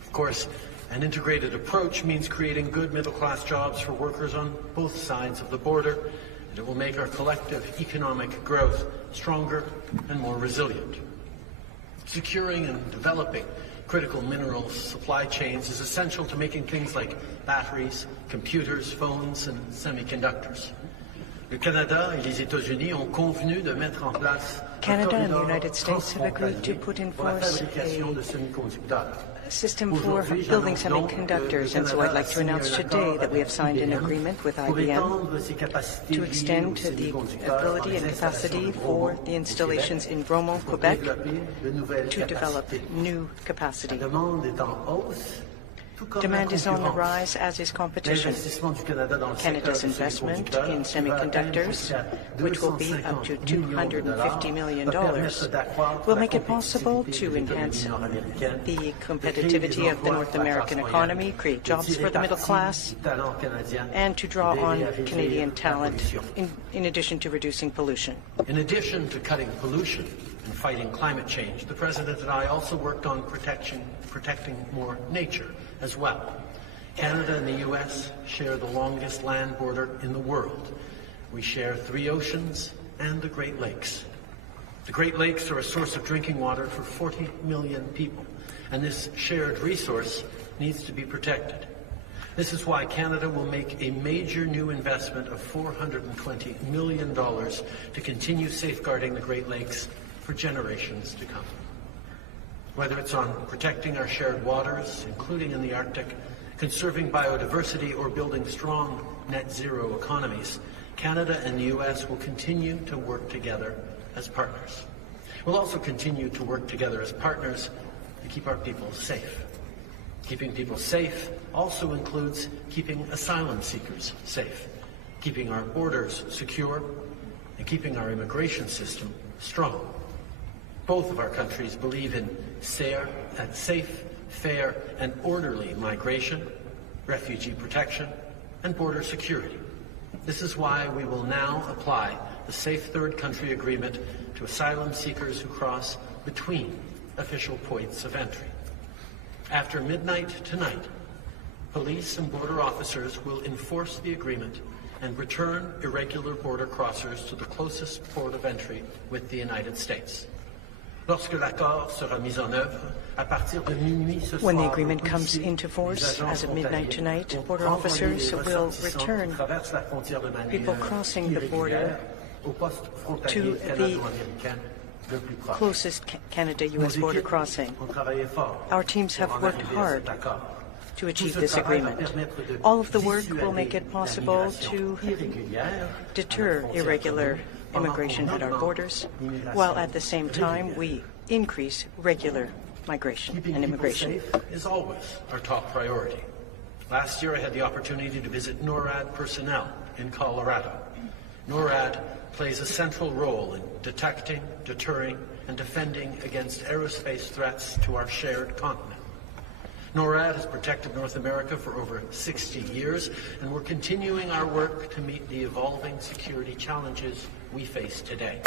Of course, an integrated approach means creating good middle-class jobs for workers on both sides of the border, and it will make our collective economic growth stronger and more resilient. Securing and developing critical mineral supply chains is essential to making things like batteries, computers, phones, and semiconductors. Le Canada et les États-Unis ont convenu de mettre en place Canada and the United States have agreed to put in force a system for building semiconductors, and so I'd like to announce today that we have signed an agreement with IBM to extend the ability and capacity for the installations in Bromont, Quebec, to develop new capacity. Demand is on the rise, as is competition. Canada's investment in semiconductors, which will be up to $250 million, will make it possible to enhance the competitivity of the North American economy, create jobs for the middle class, and to draw on Canadian talent in addition to reducing pollution. In addition to cutting pollution and fighting climate change, the President and I also worked on protecting more nature as well. Canada and the U.S. share the longest land border in the world. We share 3 oceans and the Great Lakes. The Great Lakes are a source of drinking water for 40 million people, and this shared resource needs to be protected. This is why Canada will make a major new investment of $420 million to continue safeguarding the Great Lakes for generations to come. Whether it's on protecting our shared waters, including in the Arctic, conserving biodiversity, or building strong net zero economies, Canada and the U.S. will continue to work together as partners. We'll also continue to work together as partners to keep our people safe. Keeping people safe also includes keeping asylum seekers safe, keeping our borders secure, and keeping our immigration system strong. Both of our countries believe in safe, fair, and orderly migration, refugee protection, and border security. This is why we will now apply the Safe Third Country Agreement to asylum seekers who cross between official points of entry. After midnight tonight, police and border officers will enforce the agreement and return irregular border crossers to the closest port of entry with the United States. When the agreement comes into force as of midnight tonight, border officers will return people crossing the border to the closest Canada-U.S. border crossing. Our teams have worked hard to achieve this agreement. All of the work will make it possible to deter irregular immigration at our borders, while at the same time we increase regular migration and immigration. Is always our top priority. Last year I had the opportunity to visit NORAD personnel in Colorado. NORAD plays a central role in detecting, deterring, and defending against aerospace threats to our shared continent. NORAD has protected North America for over 60 years, and we're continuing our work to meet the evolving security challenges we face today.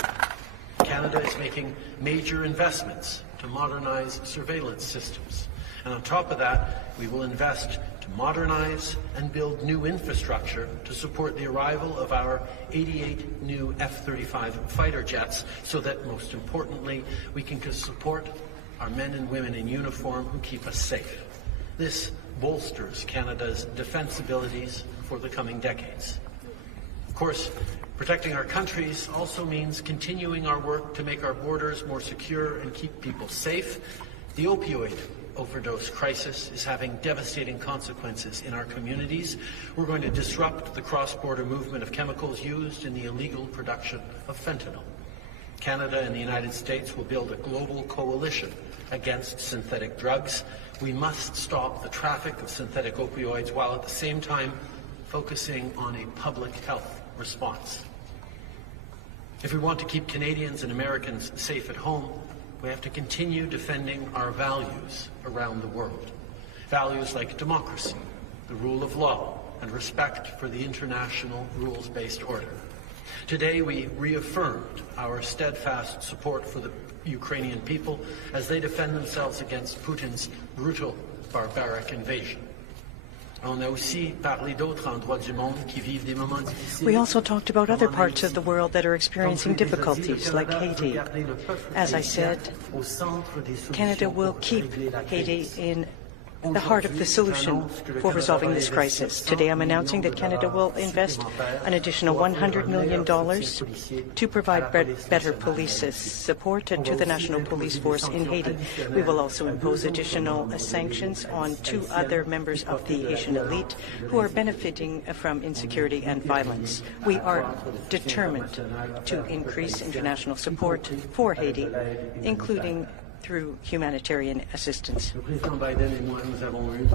Canada is making major investments to modernize surveillance systems. And on top of that, we will invest to modernize and build new infrastructure to support the arrival of our 88 new F-35 fighter jets, so that, most importantly, we can support our men and women in uniform who keep us safe. This bolsters Canada's defense abilities for the coming decades. Of course, protecting our countries also means continuing our work to make our borders more secure and keep people safe. The opioid overdose crisis is having devastating consequences in our communities. We're going to disrupt the cross-border movement of chemicals used in the illegal production of fentanyl. Canada and the United States will build a global coalition against synthetic drugs. We must stop the traffic of synthetic opioids while at the same time focusing on a public health response. If we want to keep Canadians and Americans safe at home, we have to continue defending our values around the world. Values like democracy, the rule of law, and respect for the international rules-based order. Today, we reaffirmed our steadfast support for the Ukrainian people as they defend themselves against Putin's brutal, barbaric invasion. On a aussi parlé d'autres endroits du monde qui vivent des moments difficiles. We also talked about other parts of the world that are experiencing difficulties, like Haiti. As I said, Canada will keep Haiti in the heart of the solution for resolving this crisis. Today I'm announcing that Canada will invest an additional $100 million to provide better police support to the National Police Force in Haiti. We will also impose additional sanctions on 2 other members of the Haitian elite who are benefiting from insecurity and violence. We are determined to increase international support for Haiti, including through humanitarian assistance.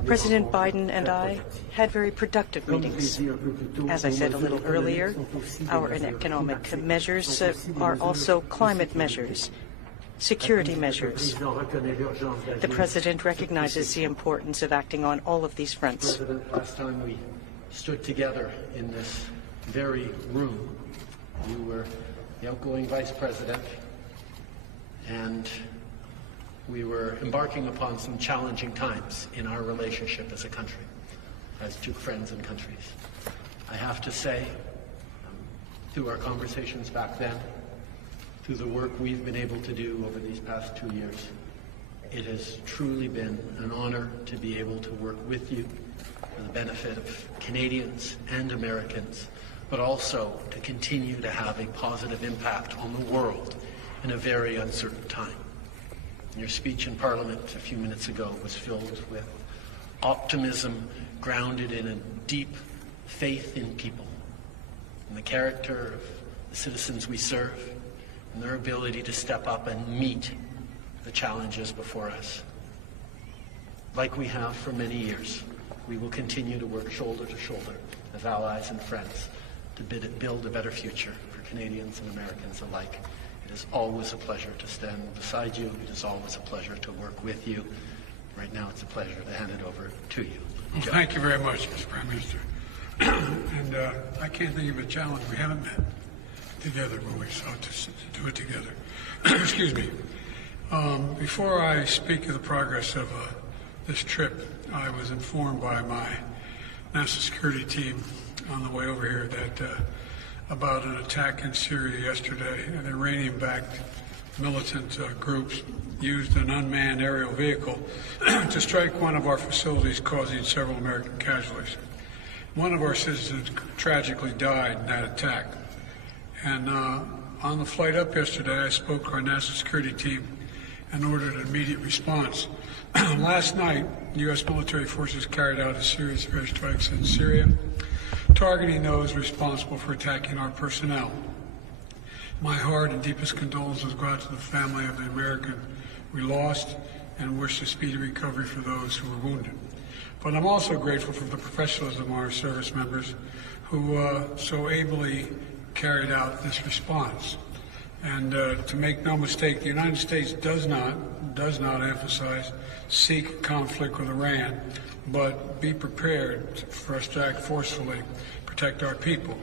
President Biden and I had very productive meetings. As I said a little earlier, our economic measures are also climate measures, security measures. The President recognizes the importance of acting on all of these fronts. Last time we stood together in this very room, you were the outgoing Vice President, and we were embarking upon some challenging times in our relationship as a country, as 2 friends and countries. I have to say, through our conversations back then, through the work we've been able to do over these past 2 years, it has truly been an honor to be able to work with you for the benefit of Canadians and Americans, but also to continue to have a positive impact on the world in a very uncertain time. Your speech in Parliament a few minutes ago was filled with optimism grounded in a deep faith in people, in the character of the citizens we serve, and their ability to step up and meet the challenges before us. Like we have for many years, we will continue to work shoulder to shoulder as allies and friends to build a better future for Canadians and Americans alike. It is always a pleasure to stand beside you. It is always a pleasure to work with you. Right now, it's a pleasure to hand it over to you. Well, thank you very much, Mr. Prime Minister. And I can't think of a challenge we haven't met together when we sought to do it together. Excuse me. Before I speak of the progress of this trip, I was informed by my national security team on the way over here that about an attack in Syria yesterday. An Iranian-backed militant groups used an unmanned aerial vehicle to strike one of our facilities, causing several American casualties. One of our citizens tragically died in that attack. And on the flight up yesterday, I spoke to our national security team and ordered an immediate response. Last night, U.S. military forces carried out a series of airstrikes in Syria, targeting those responsible for attacking our personnel. My heart and deepest condolences go out to the family of the American we lost and wish a speedy recovery for those who were wounded. But I'm also grateful for the professionalism of our service members who so ably carried out this response. And to make no mistake, the United States does not emphasize seek conflict with Iran, but be prepared for us to act forcefully, protect our people.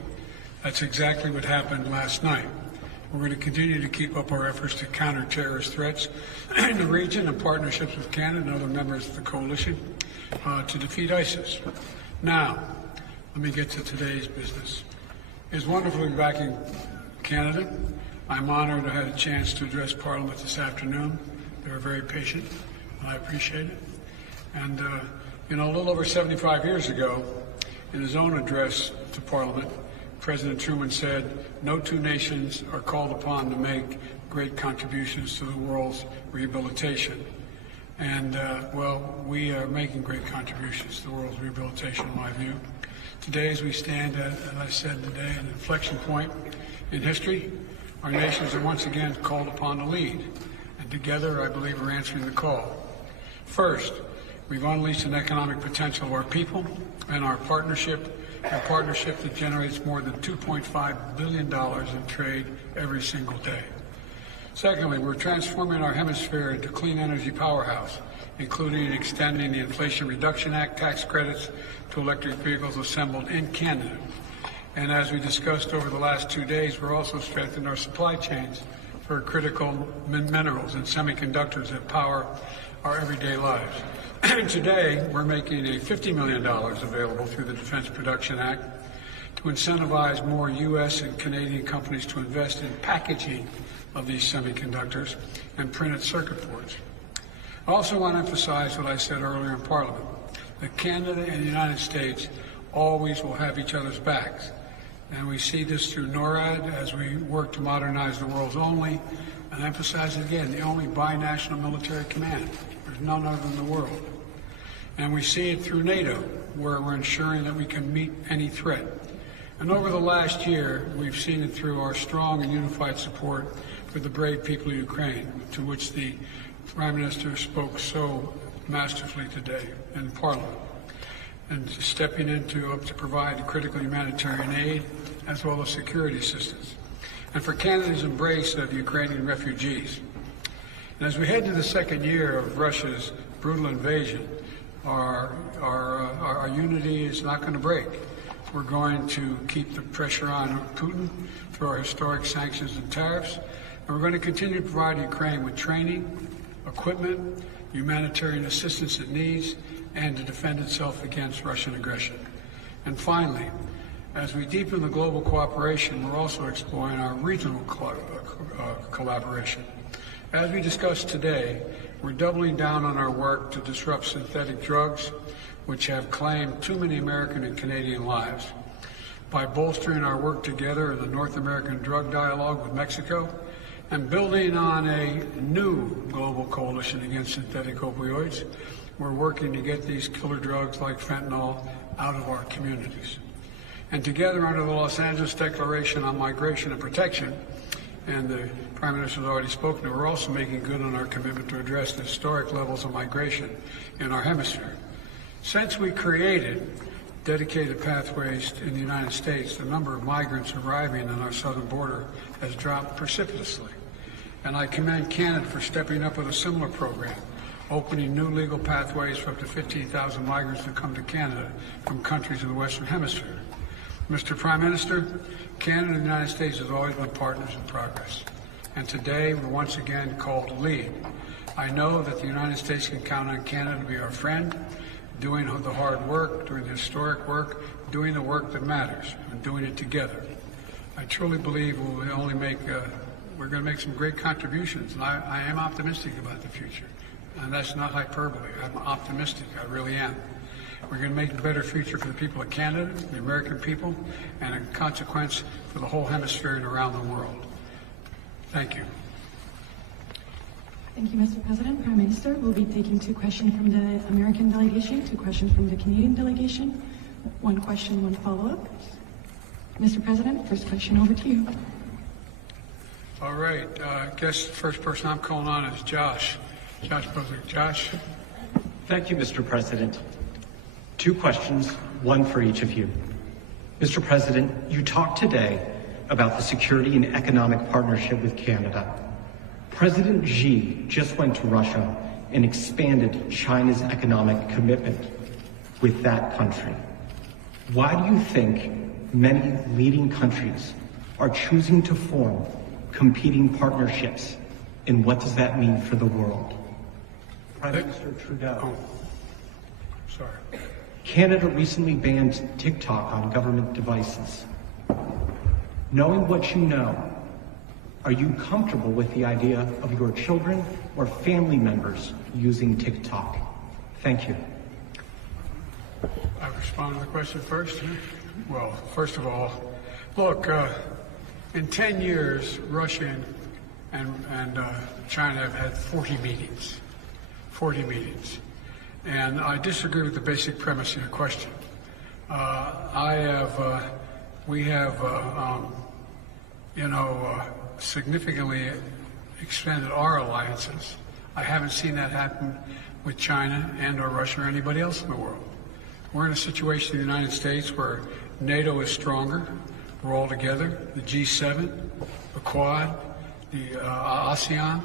That's exactly what happened last night. We're going to continue to keep up our efforts to counter terrorist threats in the region in partnerships with Canada and other members of the coalition to defeat ISIS. Now, let me get to today's business. It's wonderful to be back in Canada. I'm honored I had a chance to address Parliament this afternoon. They were very patient, and I appreciate it. And, a little over 75 years ago, in his own address to Parliament, President Truman said, "No 2 nations are called upon to make great contributions to the world's rehabilitation." And, we are making great contributions to the world's rehabilitation, in my view. Today, as we stand at, as I said today, an inflection point in history, our nations are once again called upon to lead. And together, I believe, we're answering the call. First, we've unleashed an economic potential of our people and our partnership, a partnership that generates more than $2.5 billion in trade every single day. Secondly, we're transforming our hemisphere into a clean energy powerhouse, including extending the Inflation Reduction Act tax credits to electric vehicles assembled in Canada. And as we discussed over the last 2 days, we're also strengthening our supply chains for critical minerals and semiconductors that power our everyday lives. Today, we're making a $50 million available through the Defense Production Act to incentivize more U.S. and Canadian companies to invest in packaging of these semiconductors and printed circuit boards. I also want to emphasize what I said earlier in Parliament, that Canada and the United States always will have each other's backs. And we see this through NORAD as we work to modernize the world's only, and emphasize it again, the only binational military command. There's none other in the world. And we see it through NATO, where we're ensuring that we can meet any threat. And over the last year, we've seen it through our strong and unified support for the brave people of Ukraine, to which the Prime Minister spoke so masterfully today in Parliament, and stepping up to provide critical humanitarian aid as well as security assistance, and for Canada's embrace of Ukrainian refugees. And as we head to the second year of Russia's brutal invasion, our unity is not going to break. We're going to keep the pressure on Putin through our historic sanctions and tariffs, and we're going to continue to provide Ukraine with training, equipment, humanitarian assistance it needs, and to defend itself against Russian aggression. And finally, as we deepen the global cooperation, we're also exploring our regional collaboration. As we discussed today, we're doubling down on our work to disrupt synthetic drugs, which have claimed too many American and Canadian lives, by bolstering our work together in the North American Drug Dialogue with Mexico, and building on a new global coalition against synthetic opioids. We're working to get these killer drugs like fentanyl out of our communities. And together, under the Los Angeles Declaration on Migration and Protection, and the Prime Minister has already spoken to, we're also making good on our commitment to address the historic levels of migration in our hemisphere. Since we created dedicated pathways in the United States, the number of migrants arriving on our southern border has dropped precipitously. And I commend Canada for stepping up with a similar program, opening new legal pathways for up to 15,000 migrants to come to Canada from countries in the Western Hemisphere. Mr. Prime Minister, Canada and the United States have always been partners in progress. And today, we're once again called to lead. I know that the United States can count on Canada to be our friend, doing the hard work, doing the historic work, doing the work that matters, and doing it together. I truly believe we're going to make some great contributions, and I am optimistic about the future. And that's not hyperbole. I'm optimistic. I really am. We're going to make a better future for the people of Canada, the American people, and in consequence for the whole hemisphere and around the world. Thank you. Thank you, Mr. President. Prime Minister, we'll be taking 2 questions from the American delegation, 2 questions from the Canadian delegation, 1 question, 1 follow-up. Mr. President, first question over to you. All right. I guess the first person I'm calling on is Josh. Josh Brunswick. Josh. Thank you, Mr. President. 2 questions, 1 for each of you. Mr. President, you talked today about the security and economic partnership with Canada. President Xi just went to Russia and expanded China's economic commitment with that country. Why do you think many leading countries are choosing to form competing partnerships, and what does that mean for the world? Prime Minister Trudeau. Sorry. Canada recently banned TikTok on government devices. Knowing what you know, are you comfortable with the idea of your children or family members using TikTok? Thank you. I'll respond to the question first. Well, first of all, look, in 10 years, Russia and China have had 40 meetings. 40 meetings. And I disagree with the basic premise of your question. We have significantly expanded our alliances. I haven't seen that happen with China and or Russia or anybody else in the world. We're in a situation in the United States where NATO is stronger. We're all together. The G7, the Quad, the ASEAN,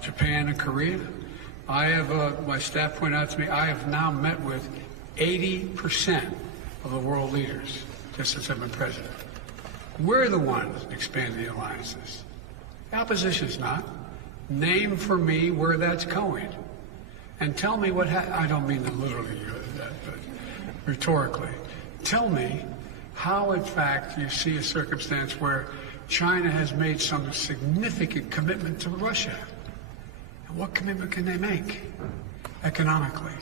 Japan and Korea. I have, my staff pointed out to me, I have now met with 80% of the world leaders just since I've been president. We're the ones expanding the alliances. The opposition's not. Name for me where that's going. and tell me what I don't mean to literally that, but rhetorically. Tell me how, in fact, you see a circumstance where China has made some significant commitment to Russia. And what commitment can they make? Economically.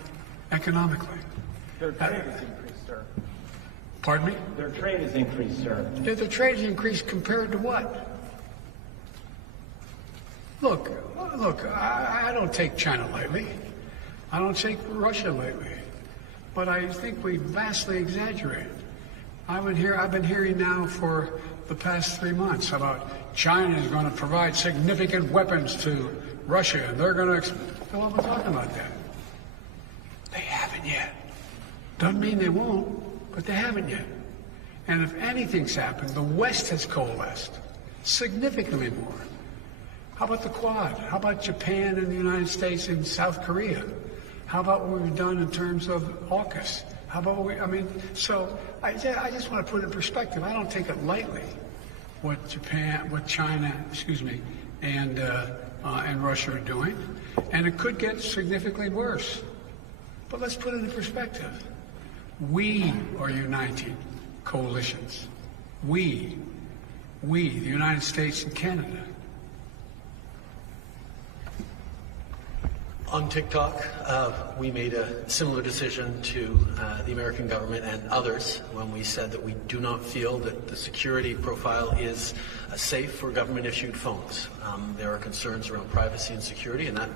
Their trade has increased, sir. Pardon me? Their trade has increased, sir. Yeah, the trade has increased compared to what? Look, I don't take China lightly. I don't take Russia lightly. But I think we vastly exaggerate. I've been hearing now for the past 3 months about China is going to provide significant weapons to Russia, and they're going to... Well, I've been talking about that. They haven't yet. Doesn't mean they won't, but they haven't yet. And if anything's happened, the West has coalesced significantly more. How about the Quad? How about Japan and the United States and South Korea? How about what we've done in terms of AUKUS? How about so I just want to put it in perspective. I don't take it lightly what China, and Russia are doing. And it could get significantly worse. But let's put it in perspective. We are uniting coalitions. We, the United States and Canada. On TikTok, we made a similar decision to the American government and others when we said that we do not feel that the security profile is safe for government-issued phones. There are concerns around privacy and security, and that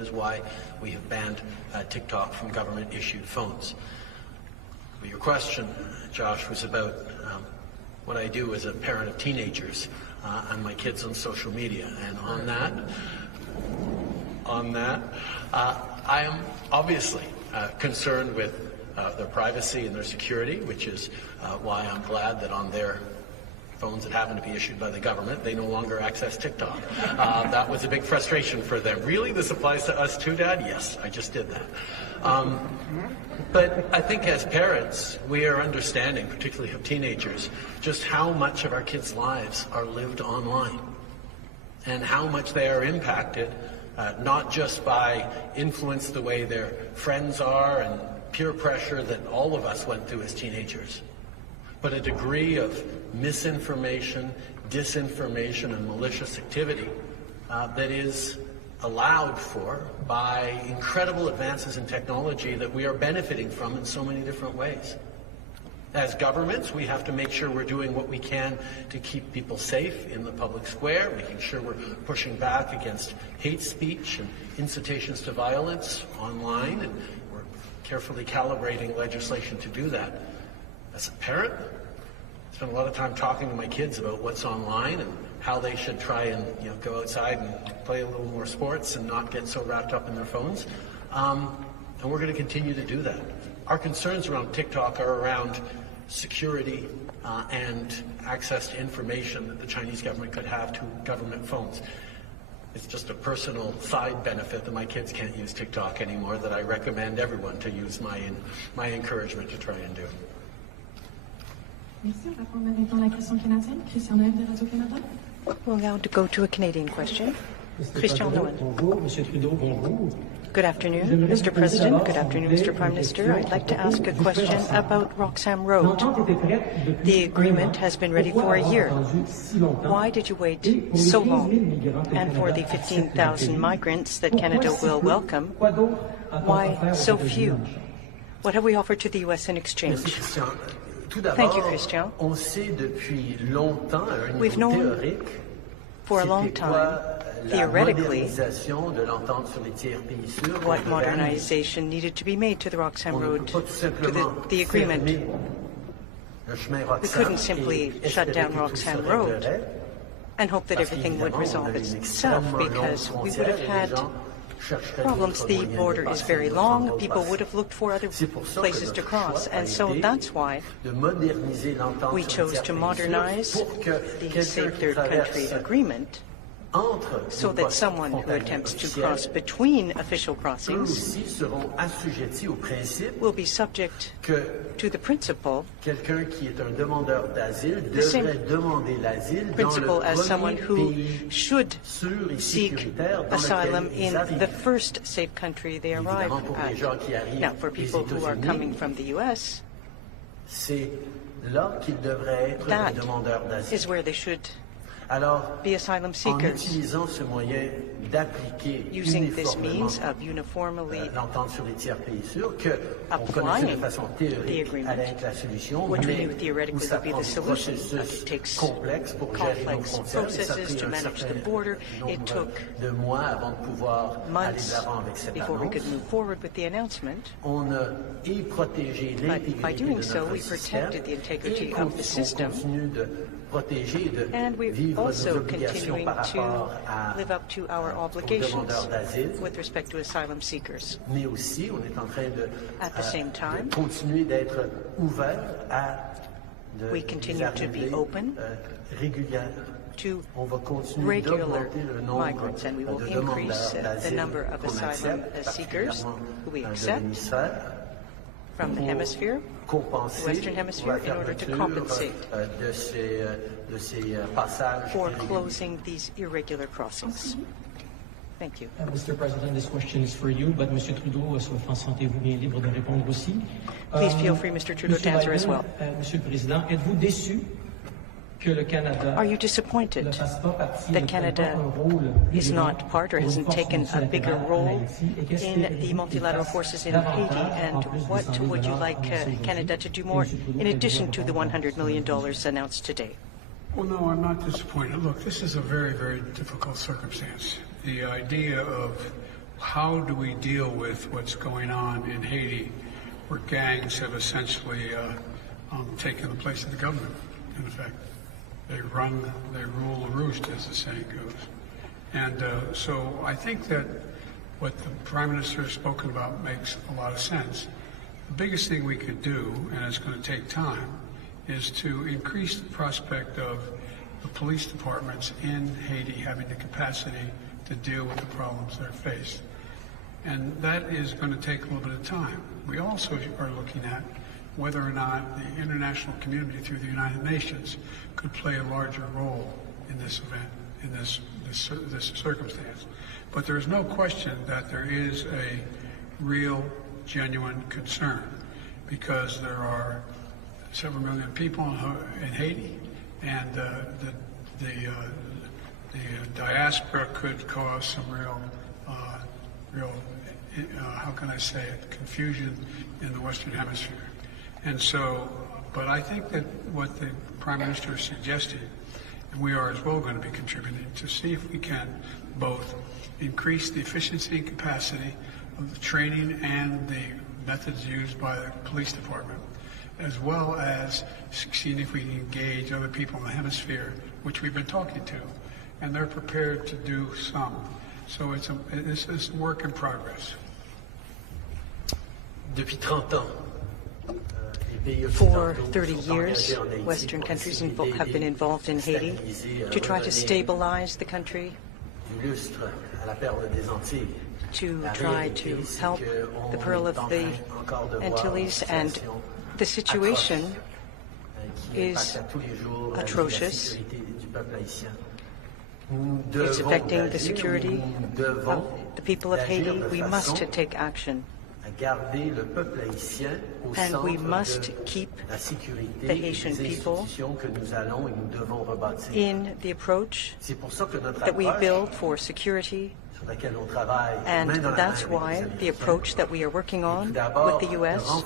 is why we have banned TikTok from government-issued phones. But your question, Josh, was about what I do as a parent of teenagers and my kids on social media. And on that, I am obviously concerned with their privacy and their security, which is why I'm glad that on their phones that happen to be issued by the government, they no longer access TikTok. That was a big frustration for them. Really? This applies to us too, Dad? Yes, I just did that. But I think as parents, we are understanding, particularly of teenagers, just how much of our kids' lives are lived online and how much they are impacted not just by influence the way their friends are and peer pressure that all of us went through as teenagers, but a degree of misinformation, disinformation, and malicious activity that is allowed for by incredible advances in technology that we are benefiting from in so many different ways. As governments, we have to make sure we're doing what we can to keep people safe in the public square, making sure we're pushing back against hate speech and incitations to violence online, and we're carefully calibrating legislation to do that. As a parent, I spend a lot of time talking to my kids about what's online and how they should try and go outside and play a little more sports and not get so wrapped up in their phones. And we're going to continue to do that. Our concerns around TikTok are around security and access to information that the Chinese government could have to government phones. It's just a personal side benefit that my kids can't use TikTok anymore that I recommend everyone to use my encouragement to try and do. We'll now go to a Canadian question. Christian Noël. Good afternoon, Mr. President. Good afternoon, Mr. Prime Minister. I'd like to ask a question about Roxham Road. The agreement has been ready for a year. Why did you wait so long? And for the 15,000 migrants that Canada will welcome, why so few? What have we offered to the U.S. in exchange? Thank you, Christian. We've known for a long time, theoretically, what modernization needed to be made to the Roxham Road, to the agreement. We couldn't simply shut down Roxham Road and hope that everything would resolve itself, because we would have had problems. The border is very long. People would have looked for other places to cross. And so that's why we chose to modernize the Safe Third Country Agreement so that someone who attempts to cross between official eux crossings aussi seront assujettis au principe will be subject que to the principle quelqu'un qui est un demandeur d'asile The same devrait demander l'asile dans principle le as someone premier who pays should sûr et seek sécuritaire dans asylum lequel in ils arrivent. the first safe country they arrive Évidemment, pour les gens qui at. arrivent Now, for des people who are États-Unis, coming from the U.S., c'est là qu'ils devraient être that des demandeurs d'asile. is where they should Alors, be asylum en seekers, utilisant ce moyen d'appliquer using this uniformément means of uniformly l'entente sur les tiers pays sûrs, qu'on connaissait de applying façon the théorique agreement, allait être la solution, which we mais knew theoretically où ça would be prend the des solution. processus It takes complexes pour gérer nos complex frontières, et ça a processes pris to un manage certain the border. It nombre took de mois avant de pouvoir aller de months l'avant avec cette before we annonce. could move forward with the announcement. On a protégé By l'intégrité doing de so, notre we système protected the et integrity on of the system, continue de protéger, de and we're vivre nos also obligations continuing par rapport to live up to our aux obligations demandeurs d'asile. with respect to asylum seekers. Mais aussi, on est en train de, At the same time, de continuer d'être ouvert à we continue to be open régulières. to On va continuer regular d'augmenter le nombre migrants, and we will de increase demandeurs the d'asile number of qu'on asylum accepte, seekers who we particulièrement accept de l'hémisphère, from the pour hemisphere, compenser Western Hemisphere, la in order to fermeture, compensate de ces passages for irréguliers. closing these irregular crossings. Thank you. Mr. President, this question is for you, but Monsieur Trudeau, sentez-vous bien libre de répondre aussi. Please feel free, Mr. Trudeau, to answer as well. Monsieur le Président, êtes-vous déçu que le Canada Are you disappointed that Canada is not part or hasn't taken a bigger role in the multilateral forces in Haiti? And what would you like Canada to do more in addition to the $100 million announced today? Well, no, I'm not disappointed. Look, this is a very, very difficult circumstance. The idea of how do we deal with what's going on in Haiti, where gangs have essentially taken the place of the government, in effect. They rule the roost, as the saying goes. And so I think that what the Prime Minister has spoken about makes a lot of sense. The biggest thing we could do, and it's going to take time, is to increase the prospect of the police departments in Haiti having the capacity to deal with the problems they're faced. And that is going to take a little bit of time. We also are looking at whether or not the international community through the United Nations could play a larger role in this event, in this circumstance. But there is no question that there is a real, genuine concern because there are several million people in Haiti, and the diaspora could cause some real, how can I say it, confusion in the Western Hemisphere. And so, but I think that what the Prime Minister is suggesting, and we are as well going to be contributing, to see if we can both increase the efficiency and capacity of the training and the methods used by the police department, as well as seeing if we can engage other people in the hemisphere, which we've been talking to, and they're prepared to do some. So this is a work in progress. Depuis 30 ans, For 30 years, Western countries have been involved in Haiti to try to stabilize the country, to try to help the Pearl of the Antilles, and the situation is atrocious. It's affecting the security of the people of Haiti. We must take action. And we must keep the Haitian people in the approach that we build for security. And that's why the approach that we are working on with the U.S.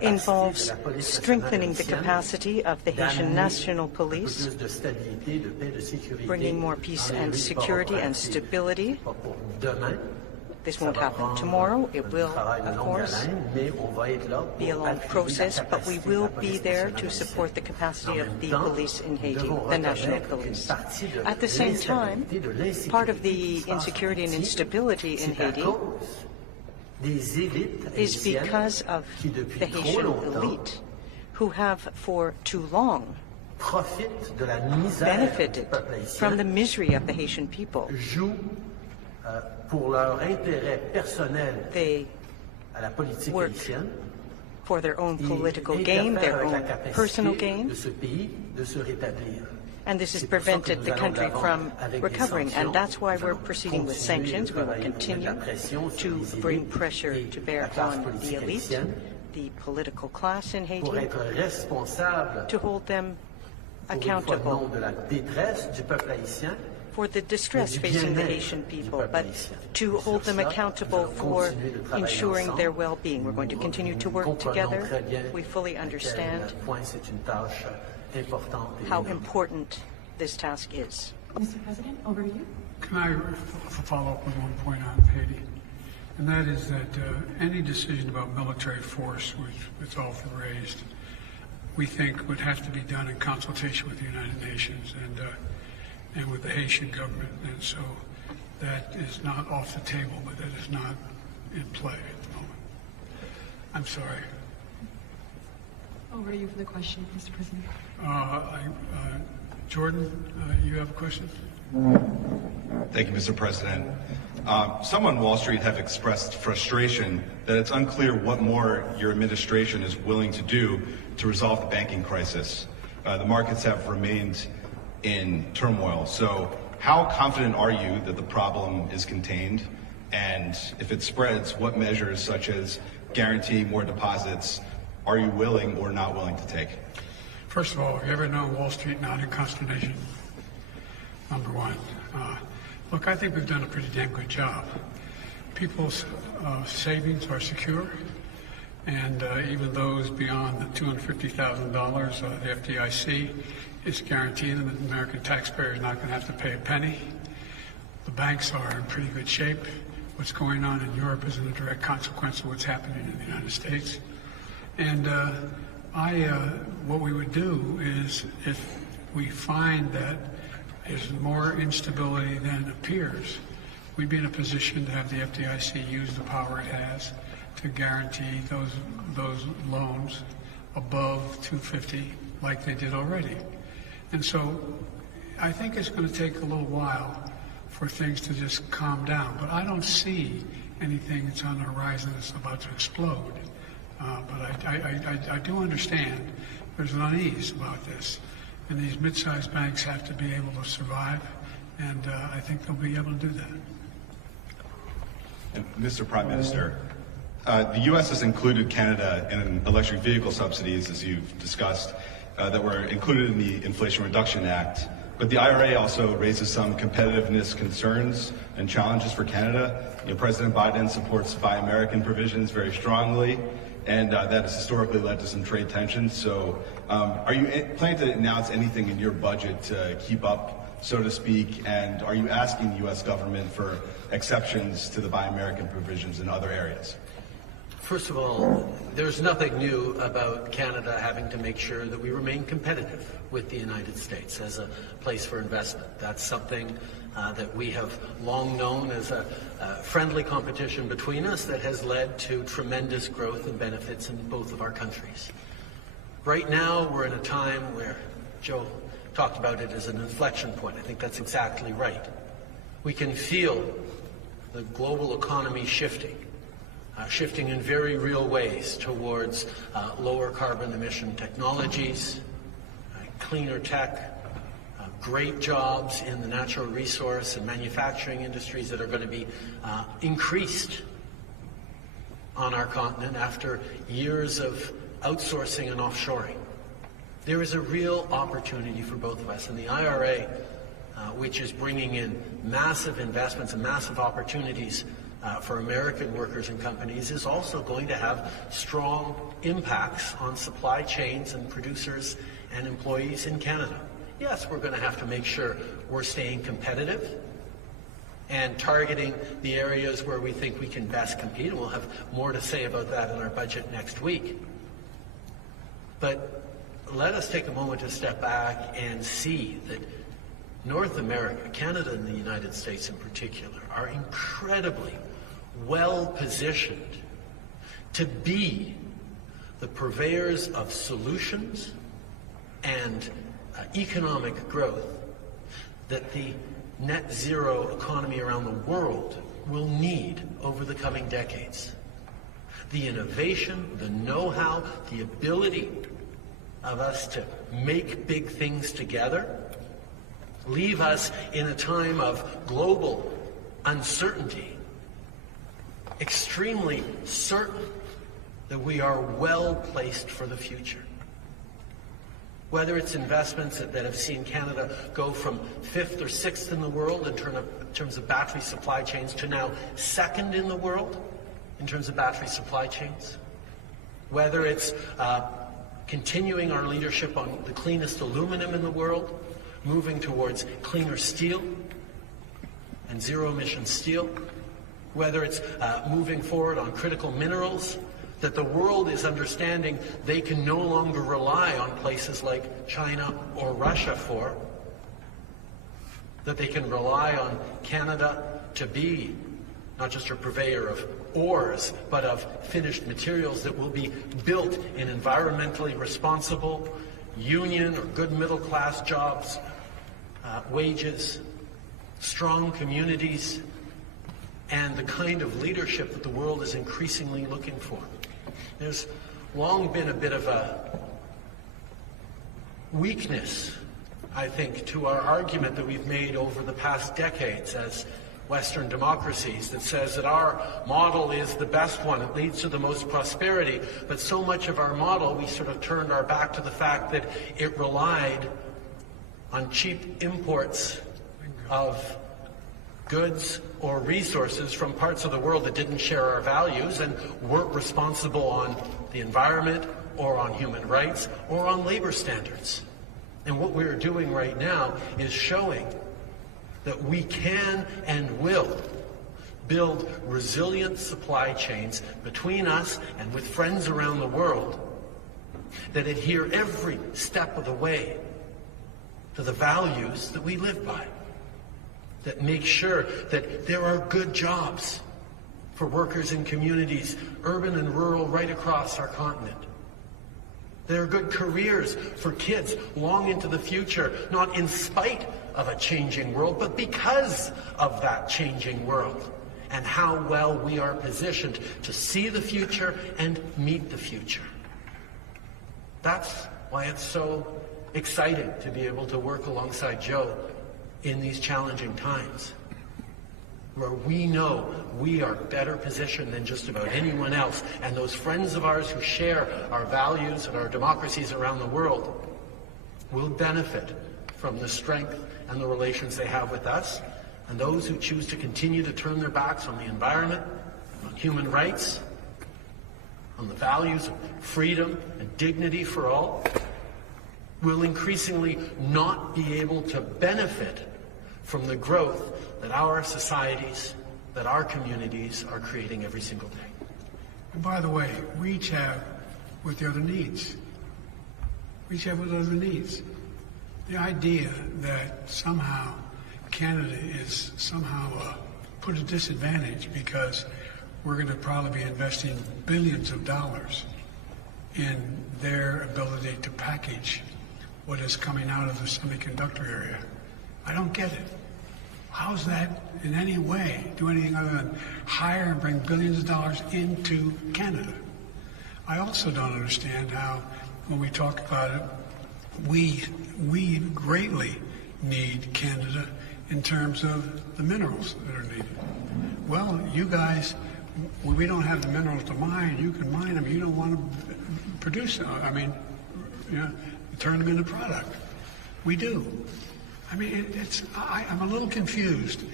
involves strengthening the capacity of the Haitian National Police, bringing more peace and security and stability. This won't happen tomorrow. It will, of course, be a long process, but we will be there to support the capacity of the police in Haiti, the national police. At the same time, part of the insecurity and instability in Haiti is because of the Haitian elite, who have for too long profitent de la misère benefited du peuple haïtien, from the misery of the Haitian people. jouent pour leur intérêt personnel à la politique haïtienne, for their own political gain, their own personal gain. de ce pays de se rétablir. And this has prevented the country from recovering, and that's why we're proceeding with sanctions. We will continue to bring pressure to bear on the elite, the political class in Haiti, pour être responsable to hold them accountable de la détresse du peuple haïtien, for the distress facing the Haitian people, but to hold them accountable for ensuring their well-being. We're going to continue to work together. We fully understand how important this task is. Mr. President, over to you. Can I follow up with one point on Haiti? And that is that any decision about military force, which it's often raised, we think would have to be done in consultation with the United Nations and with the Haitian government. And so that is not off the table, but that is not in play at the moment. I'm sorry. Over to you for the question, Mr. President. Jordan, you have a question? Thank you, Mr. President. Some on Wall Street have expressed frustration that it's unclear what more your administration is willing to do to resolve the banking crisis. The markets have remained in turmoil. So how confident are you that the problem is contained? And if it spreads, what measures such as guarantee more deposits are you willing or not willing to take? First of all, have you ever known Wall Street not in consternation? Number one. Look, I think we've done a pretty damn good job. People's savings are secure, and even those beyond the $250,000, the FDIC is guaranteeing them that the American taxpayer is not going to have to pay a penny. The banks are in pretty good shape. What's going on in Europe is a direct consequence of what's happening in the United States. And what we would do is, if we find that there's more instability than appears, we'd be in a position to have the FDIC use the power it has to guarantee those loans above 250 like they did already. And so I think it's going to take a little while for things to just calm down. But I don't see anything that's on the horizon that's about to explode. But I do understand there's an unease about this. And these mid-sized banks have to be able to survive, and I think they'll be able to do that. And Mr. Prime Minister, the U.S. has included Canada in electric vehicle subsidies, as you've discussed, that were included in the Inflation Reduction Act. But the IRA also raises some competitiveness concerns and challenges for Canada. President Biden supports Buy American provisions very strongly, and that has historically led to some trade tensions. So are you planning to announce anything in your budget to keep up, so to speak, and are you asking the U.S. government for exceptions to the Buy American provisions in other areas? First of all, there's nothing new about Canada having to make sure that we remain competitive with the United States as a place for investment. That's something that we have long known as a friendly competition between us that has led to tremendous growth and benefits in both of our countries. Right now, we're in a time where Joe talked about it as an inflection point. I think that's exactly right. We can feel the global economy shifting in very real ways towards lower carbon emission technologies, cleaner tech, great jobs in the natural resource and manufacturing industries that are going to be increased on our continent after years of outsourcing and offshoring. There is a real opportunity for both of us, and the IRA, which is bringing in massive investments and massive opportunities for American workers and companies, is also going to have strong impacts on supply chains and producers and employees in Canada. Yes, we're going to have to make sure we're staying competitive and targeting the areas where we think we can best compete, and we'll have more to say about that in our budget next week. But let us take a moment to step back and see that North America, Canada and the United States in particular, are incredibly well positioned to be the purveyors of solutions and economic growth that the net zero economy around the world will need over the coming decades. The innovation, the know-how, the ability of us to make big things together leave us in a time of global uncertainty, extremely certain that we are well placed for the future. Whether it's investments that have seen Canada go from 5th or 6th in the world in terms of battery supply chains to now 2nd in the world in terms of battery supply chains. Whether it's continuing our leadership on the cleanest aluminum in the world, moving towards cleaner steel and zero-emission steel. Whether it's moving forward on critical minerals, that the world is understanding they can no longer rely on places like China or Russia for, that they can rely on Canada to be not just a purveyor of ores, but of finished materials that will be built in environmentally responsible, union or good middle-class jobs, wages, strong communities, and the kind of leadership that the world is increasingly looking for. There's long been a bit of a weakness, I think, to our argument that we've made over the past decades as Western democracies that says that our model is the best one, it leads to the most prosperity, but so much of our model, we sort of turned our back to the fact that it relied on cheap imports of goods or resources from parts of the world that didn't share our values and weren't responsible on the environment or on human rights or on labor standards. And what we're doing right now is showing that we can and will build resilient supply chains between us and with friends around the world that adhere every step of the way to the values that we live by, that make sure that there are good jobs for workers in communities, urban and rural, right across our continent. There are good careers for kids long into the future, not in spite of a changing world, but because of that changing world and how well we are positioned to see the future and meet the future. That's why it's so exciting to be able to work alongside Joe in these challenging times, where we know we are better positioned than just about anyone else, and those friends of ours who share our values and our democracies around the world will benefit from the strength and the relations they have with us, and those who choose to continue to turn their backs on the environment, on human rights, on the values of freedom and dignity for all, will increasingly not be able to benefit from the growth that our societies, that our communities are creating every single day. And by the way, we each have what the other needs. We each have what the other needs. The idea that somehow Canada is somehow put at a disadvantage because we're going to probably be investing billions of dollars in their ability to package what is coming out of the semiconductor area. I don't get it. How does that in any way do anything other than hire and bring billions of dollars into Canada? I also don't understand how, when we talk about it, we greatly need Canada in terms of the minerals that are needed. Well, you guys, we don't have the minerals to mine. You can mine them. You don't want to produce them. I mean, you know, turn them into product. We do. I mean, I'm a little confused,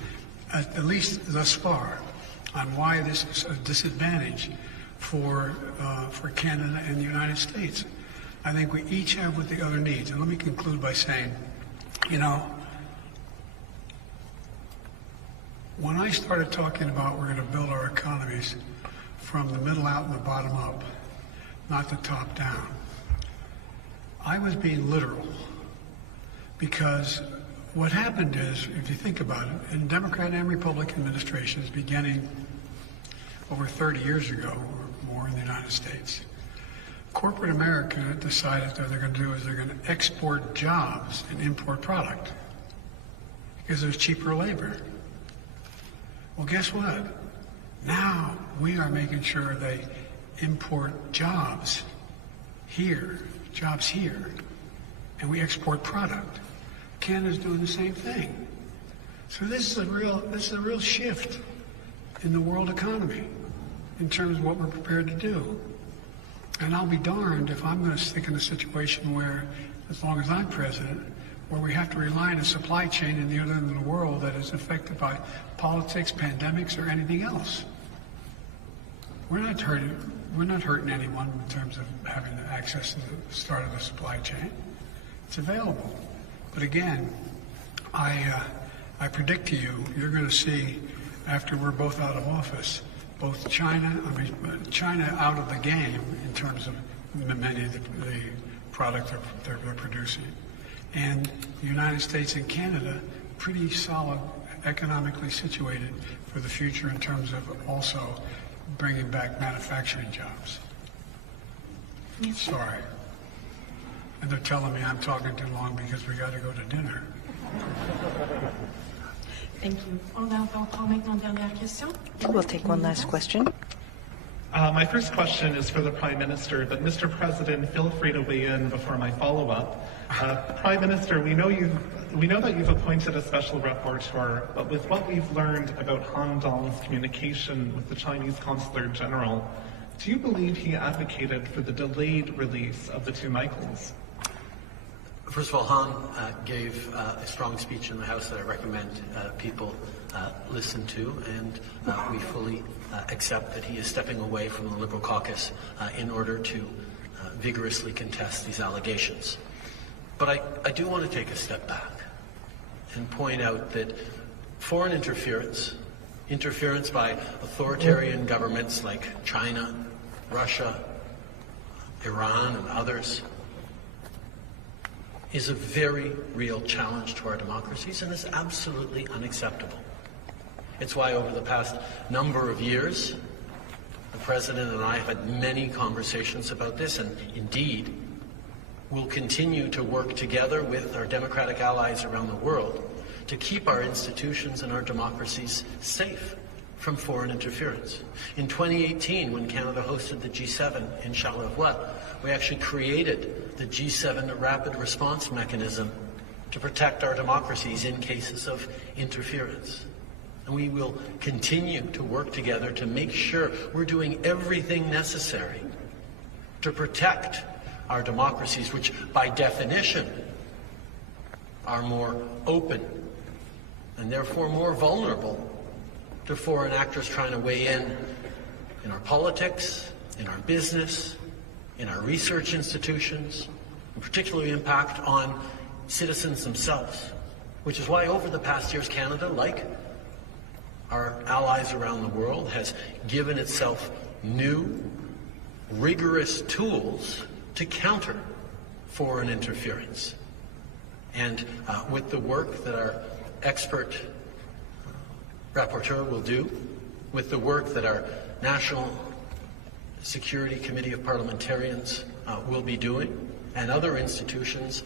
at least thus far, on why this is a disadvantage for Canada and the United States. I think we each have what the other needs. And let me conclude by saying, you know, when I started talking about we're going to build our economies from the middle out and the bottom up, not the top down, I was being literal. Because what happened is, if you think about it, in Democrat and Republican administrations beginning over 30 years ago or more in the United States, corporate America decided that they're going to do is they're going to export jobs and import product because there's cheaper labor. Well, guess what? Now we are making sure they import jobs here, and we export product. Canada's doing the same thing. So this is a real shift in the world economy in terms of what we're prepared to do. And I'll be darned if I'm going to stick in a situation where, as long as I'm president, where we have to rely on a supply chain in the other end of the world that is affected by politics, pandemics, or anything else. We're not hurting anyone in terms of having access to the start of the supply chain. It's available. But again, I predict to you, you're going to see, after we're both out of office, both China out of the game in terms of many of the product they're producing, and the United States and Canada pretty solid, economically situated for the future in terms of also bringing back manufacturing jobs. Sorry. And they're telling me I'm talking too long because we got to go to dinner. Thank you. On va prendre maintenant une dernière question. We'll take one last question. My first question is for the Prime Minister, but Mr. President, feel free to weigh in before my follow-up. Prime Minister, we know that you've appointed a special rapporteur, but with what we've learned about Han Dong's communication with the Chinese Consular General, do you believe he advocated for the delayed release of the two Michaels? First of all, Han gave a strong speech in the House that I recommend people listen to, and we fully accept that he is stepping away from the Liberal caucus in order to vigorously contest these allegations. But I do want to take a step back and point out that foreign interference by authoritarian governments like China, Russia, Iran, and others is a very real challenge to our democracies and is absolutely unacceptable. It's why over the past number of years, the President and I have had many conversations about this, and indeed, we'll continue to work together with our democratic allies around the world to keep our institutions and our democracies safe from foreign interference. In 2018, when Canada hosted the G7 in Charlevoix, we actually created the G7 Rapid Response Mechanism to protect our democracies in cases of interference. And we will continue to work together to make sure we're doing everything necessary to protect our democracies, which by definition are more open and therefore more vulnerable to foreign actors trying to weigh in our politics, in our business, in our research institutions, and particularly impact on citizens themselves, which is why over the past years Canada, like our allies around the world, has given itself new, rigorous tools to counter foreign interference. And with the work that our expert rapporteur will do, with the work that our National Security Committee of Parliamentarians will be doing, and other institutions,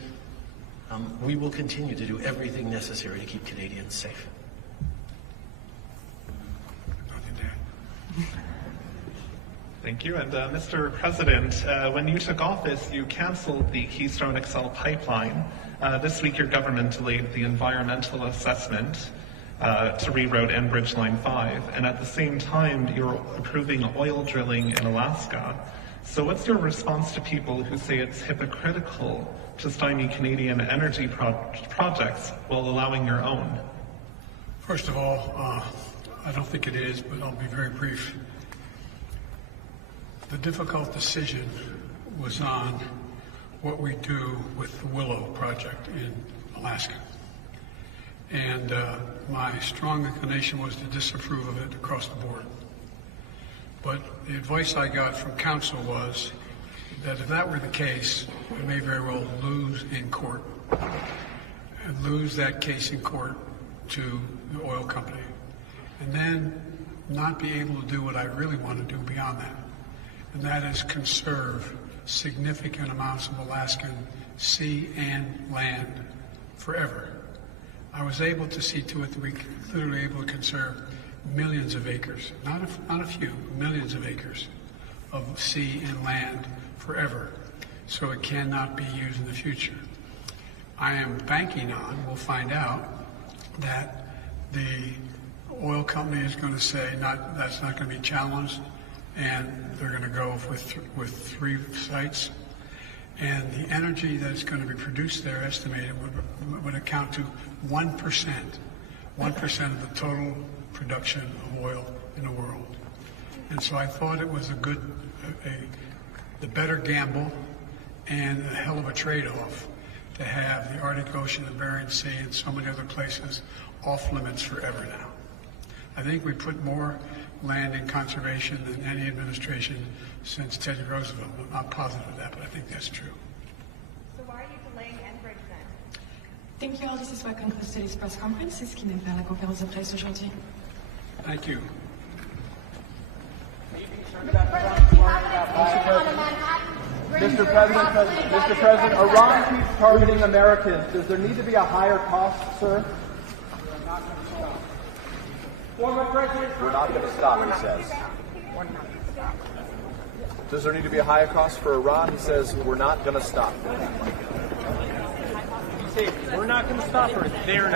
we will continue to do everything necessary to keep Canadians safe. Thank you. And Mr. President, when you took office, you cancelled the Keystone XL pipeline. This week, your government delayed the environmental assessment to reroute Enbridge Line 5, and at the same time, you're approving oil drilling in Alaska. So what's your response to people who say it's hypocritical to stymie Canadian energy projects while allowing your own? First of all, I don't think it is, but I'll be very brief. The difficult decision was on what we do with the Willow project in Alaska. And my strong inclination was to disapprove of it across the board. But the advice I got from counsel was that if that were the case, we may very well lose in court, and lose that case in court to the oil company, and then not be able to do what I really want to do beyond that, and that is conserve significant amounts of Alaskan sea and land forever. I was able to see to it that we literally able to conserve millions of acres, not a few, millions of acres of sea and land forever, so it cannot be used in the future. I am banking on, we'll find out, that the oil company is going to say that's not going to be challenged, and they're going to go with 3 sites. And the energy that's going to be produced there, estimated, would account to 1% of the total production of oil in the world. And so I thought it was the better gamble and a hell of a trade-off to have the Arctic Ocean, the Bering Sea, and so many other places off limits forever now. I think we put more land in conservation than any administration since Teddy Roosevelt. I'm not positive of that, but I think that's true. So why are you delaying Enbridge then? Thank you all. This is what concludes today's press conference. C'est ce qui met fin à la conférence de presse aujourd'hui. Thank you. Mr. President, Iran keeps targeting Americans. Does there need to be a higher cost, sir? We're not going to stop, he says. Does there need to be a higher cost for Iran? He says, we're not going to stop. We're not going to stop, or they're not.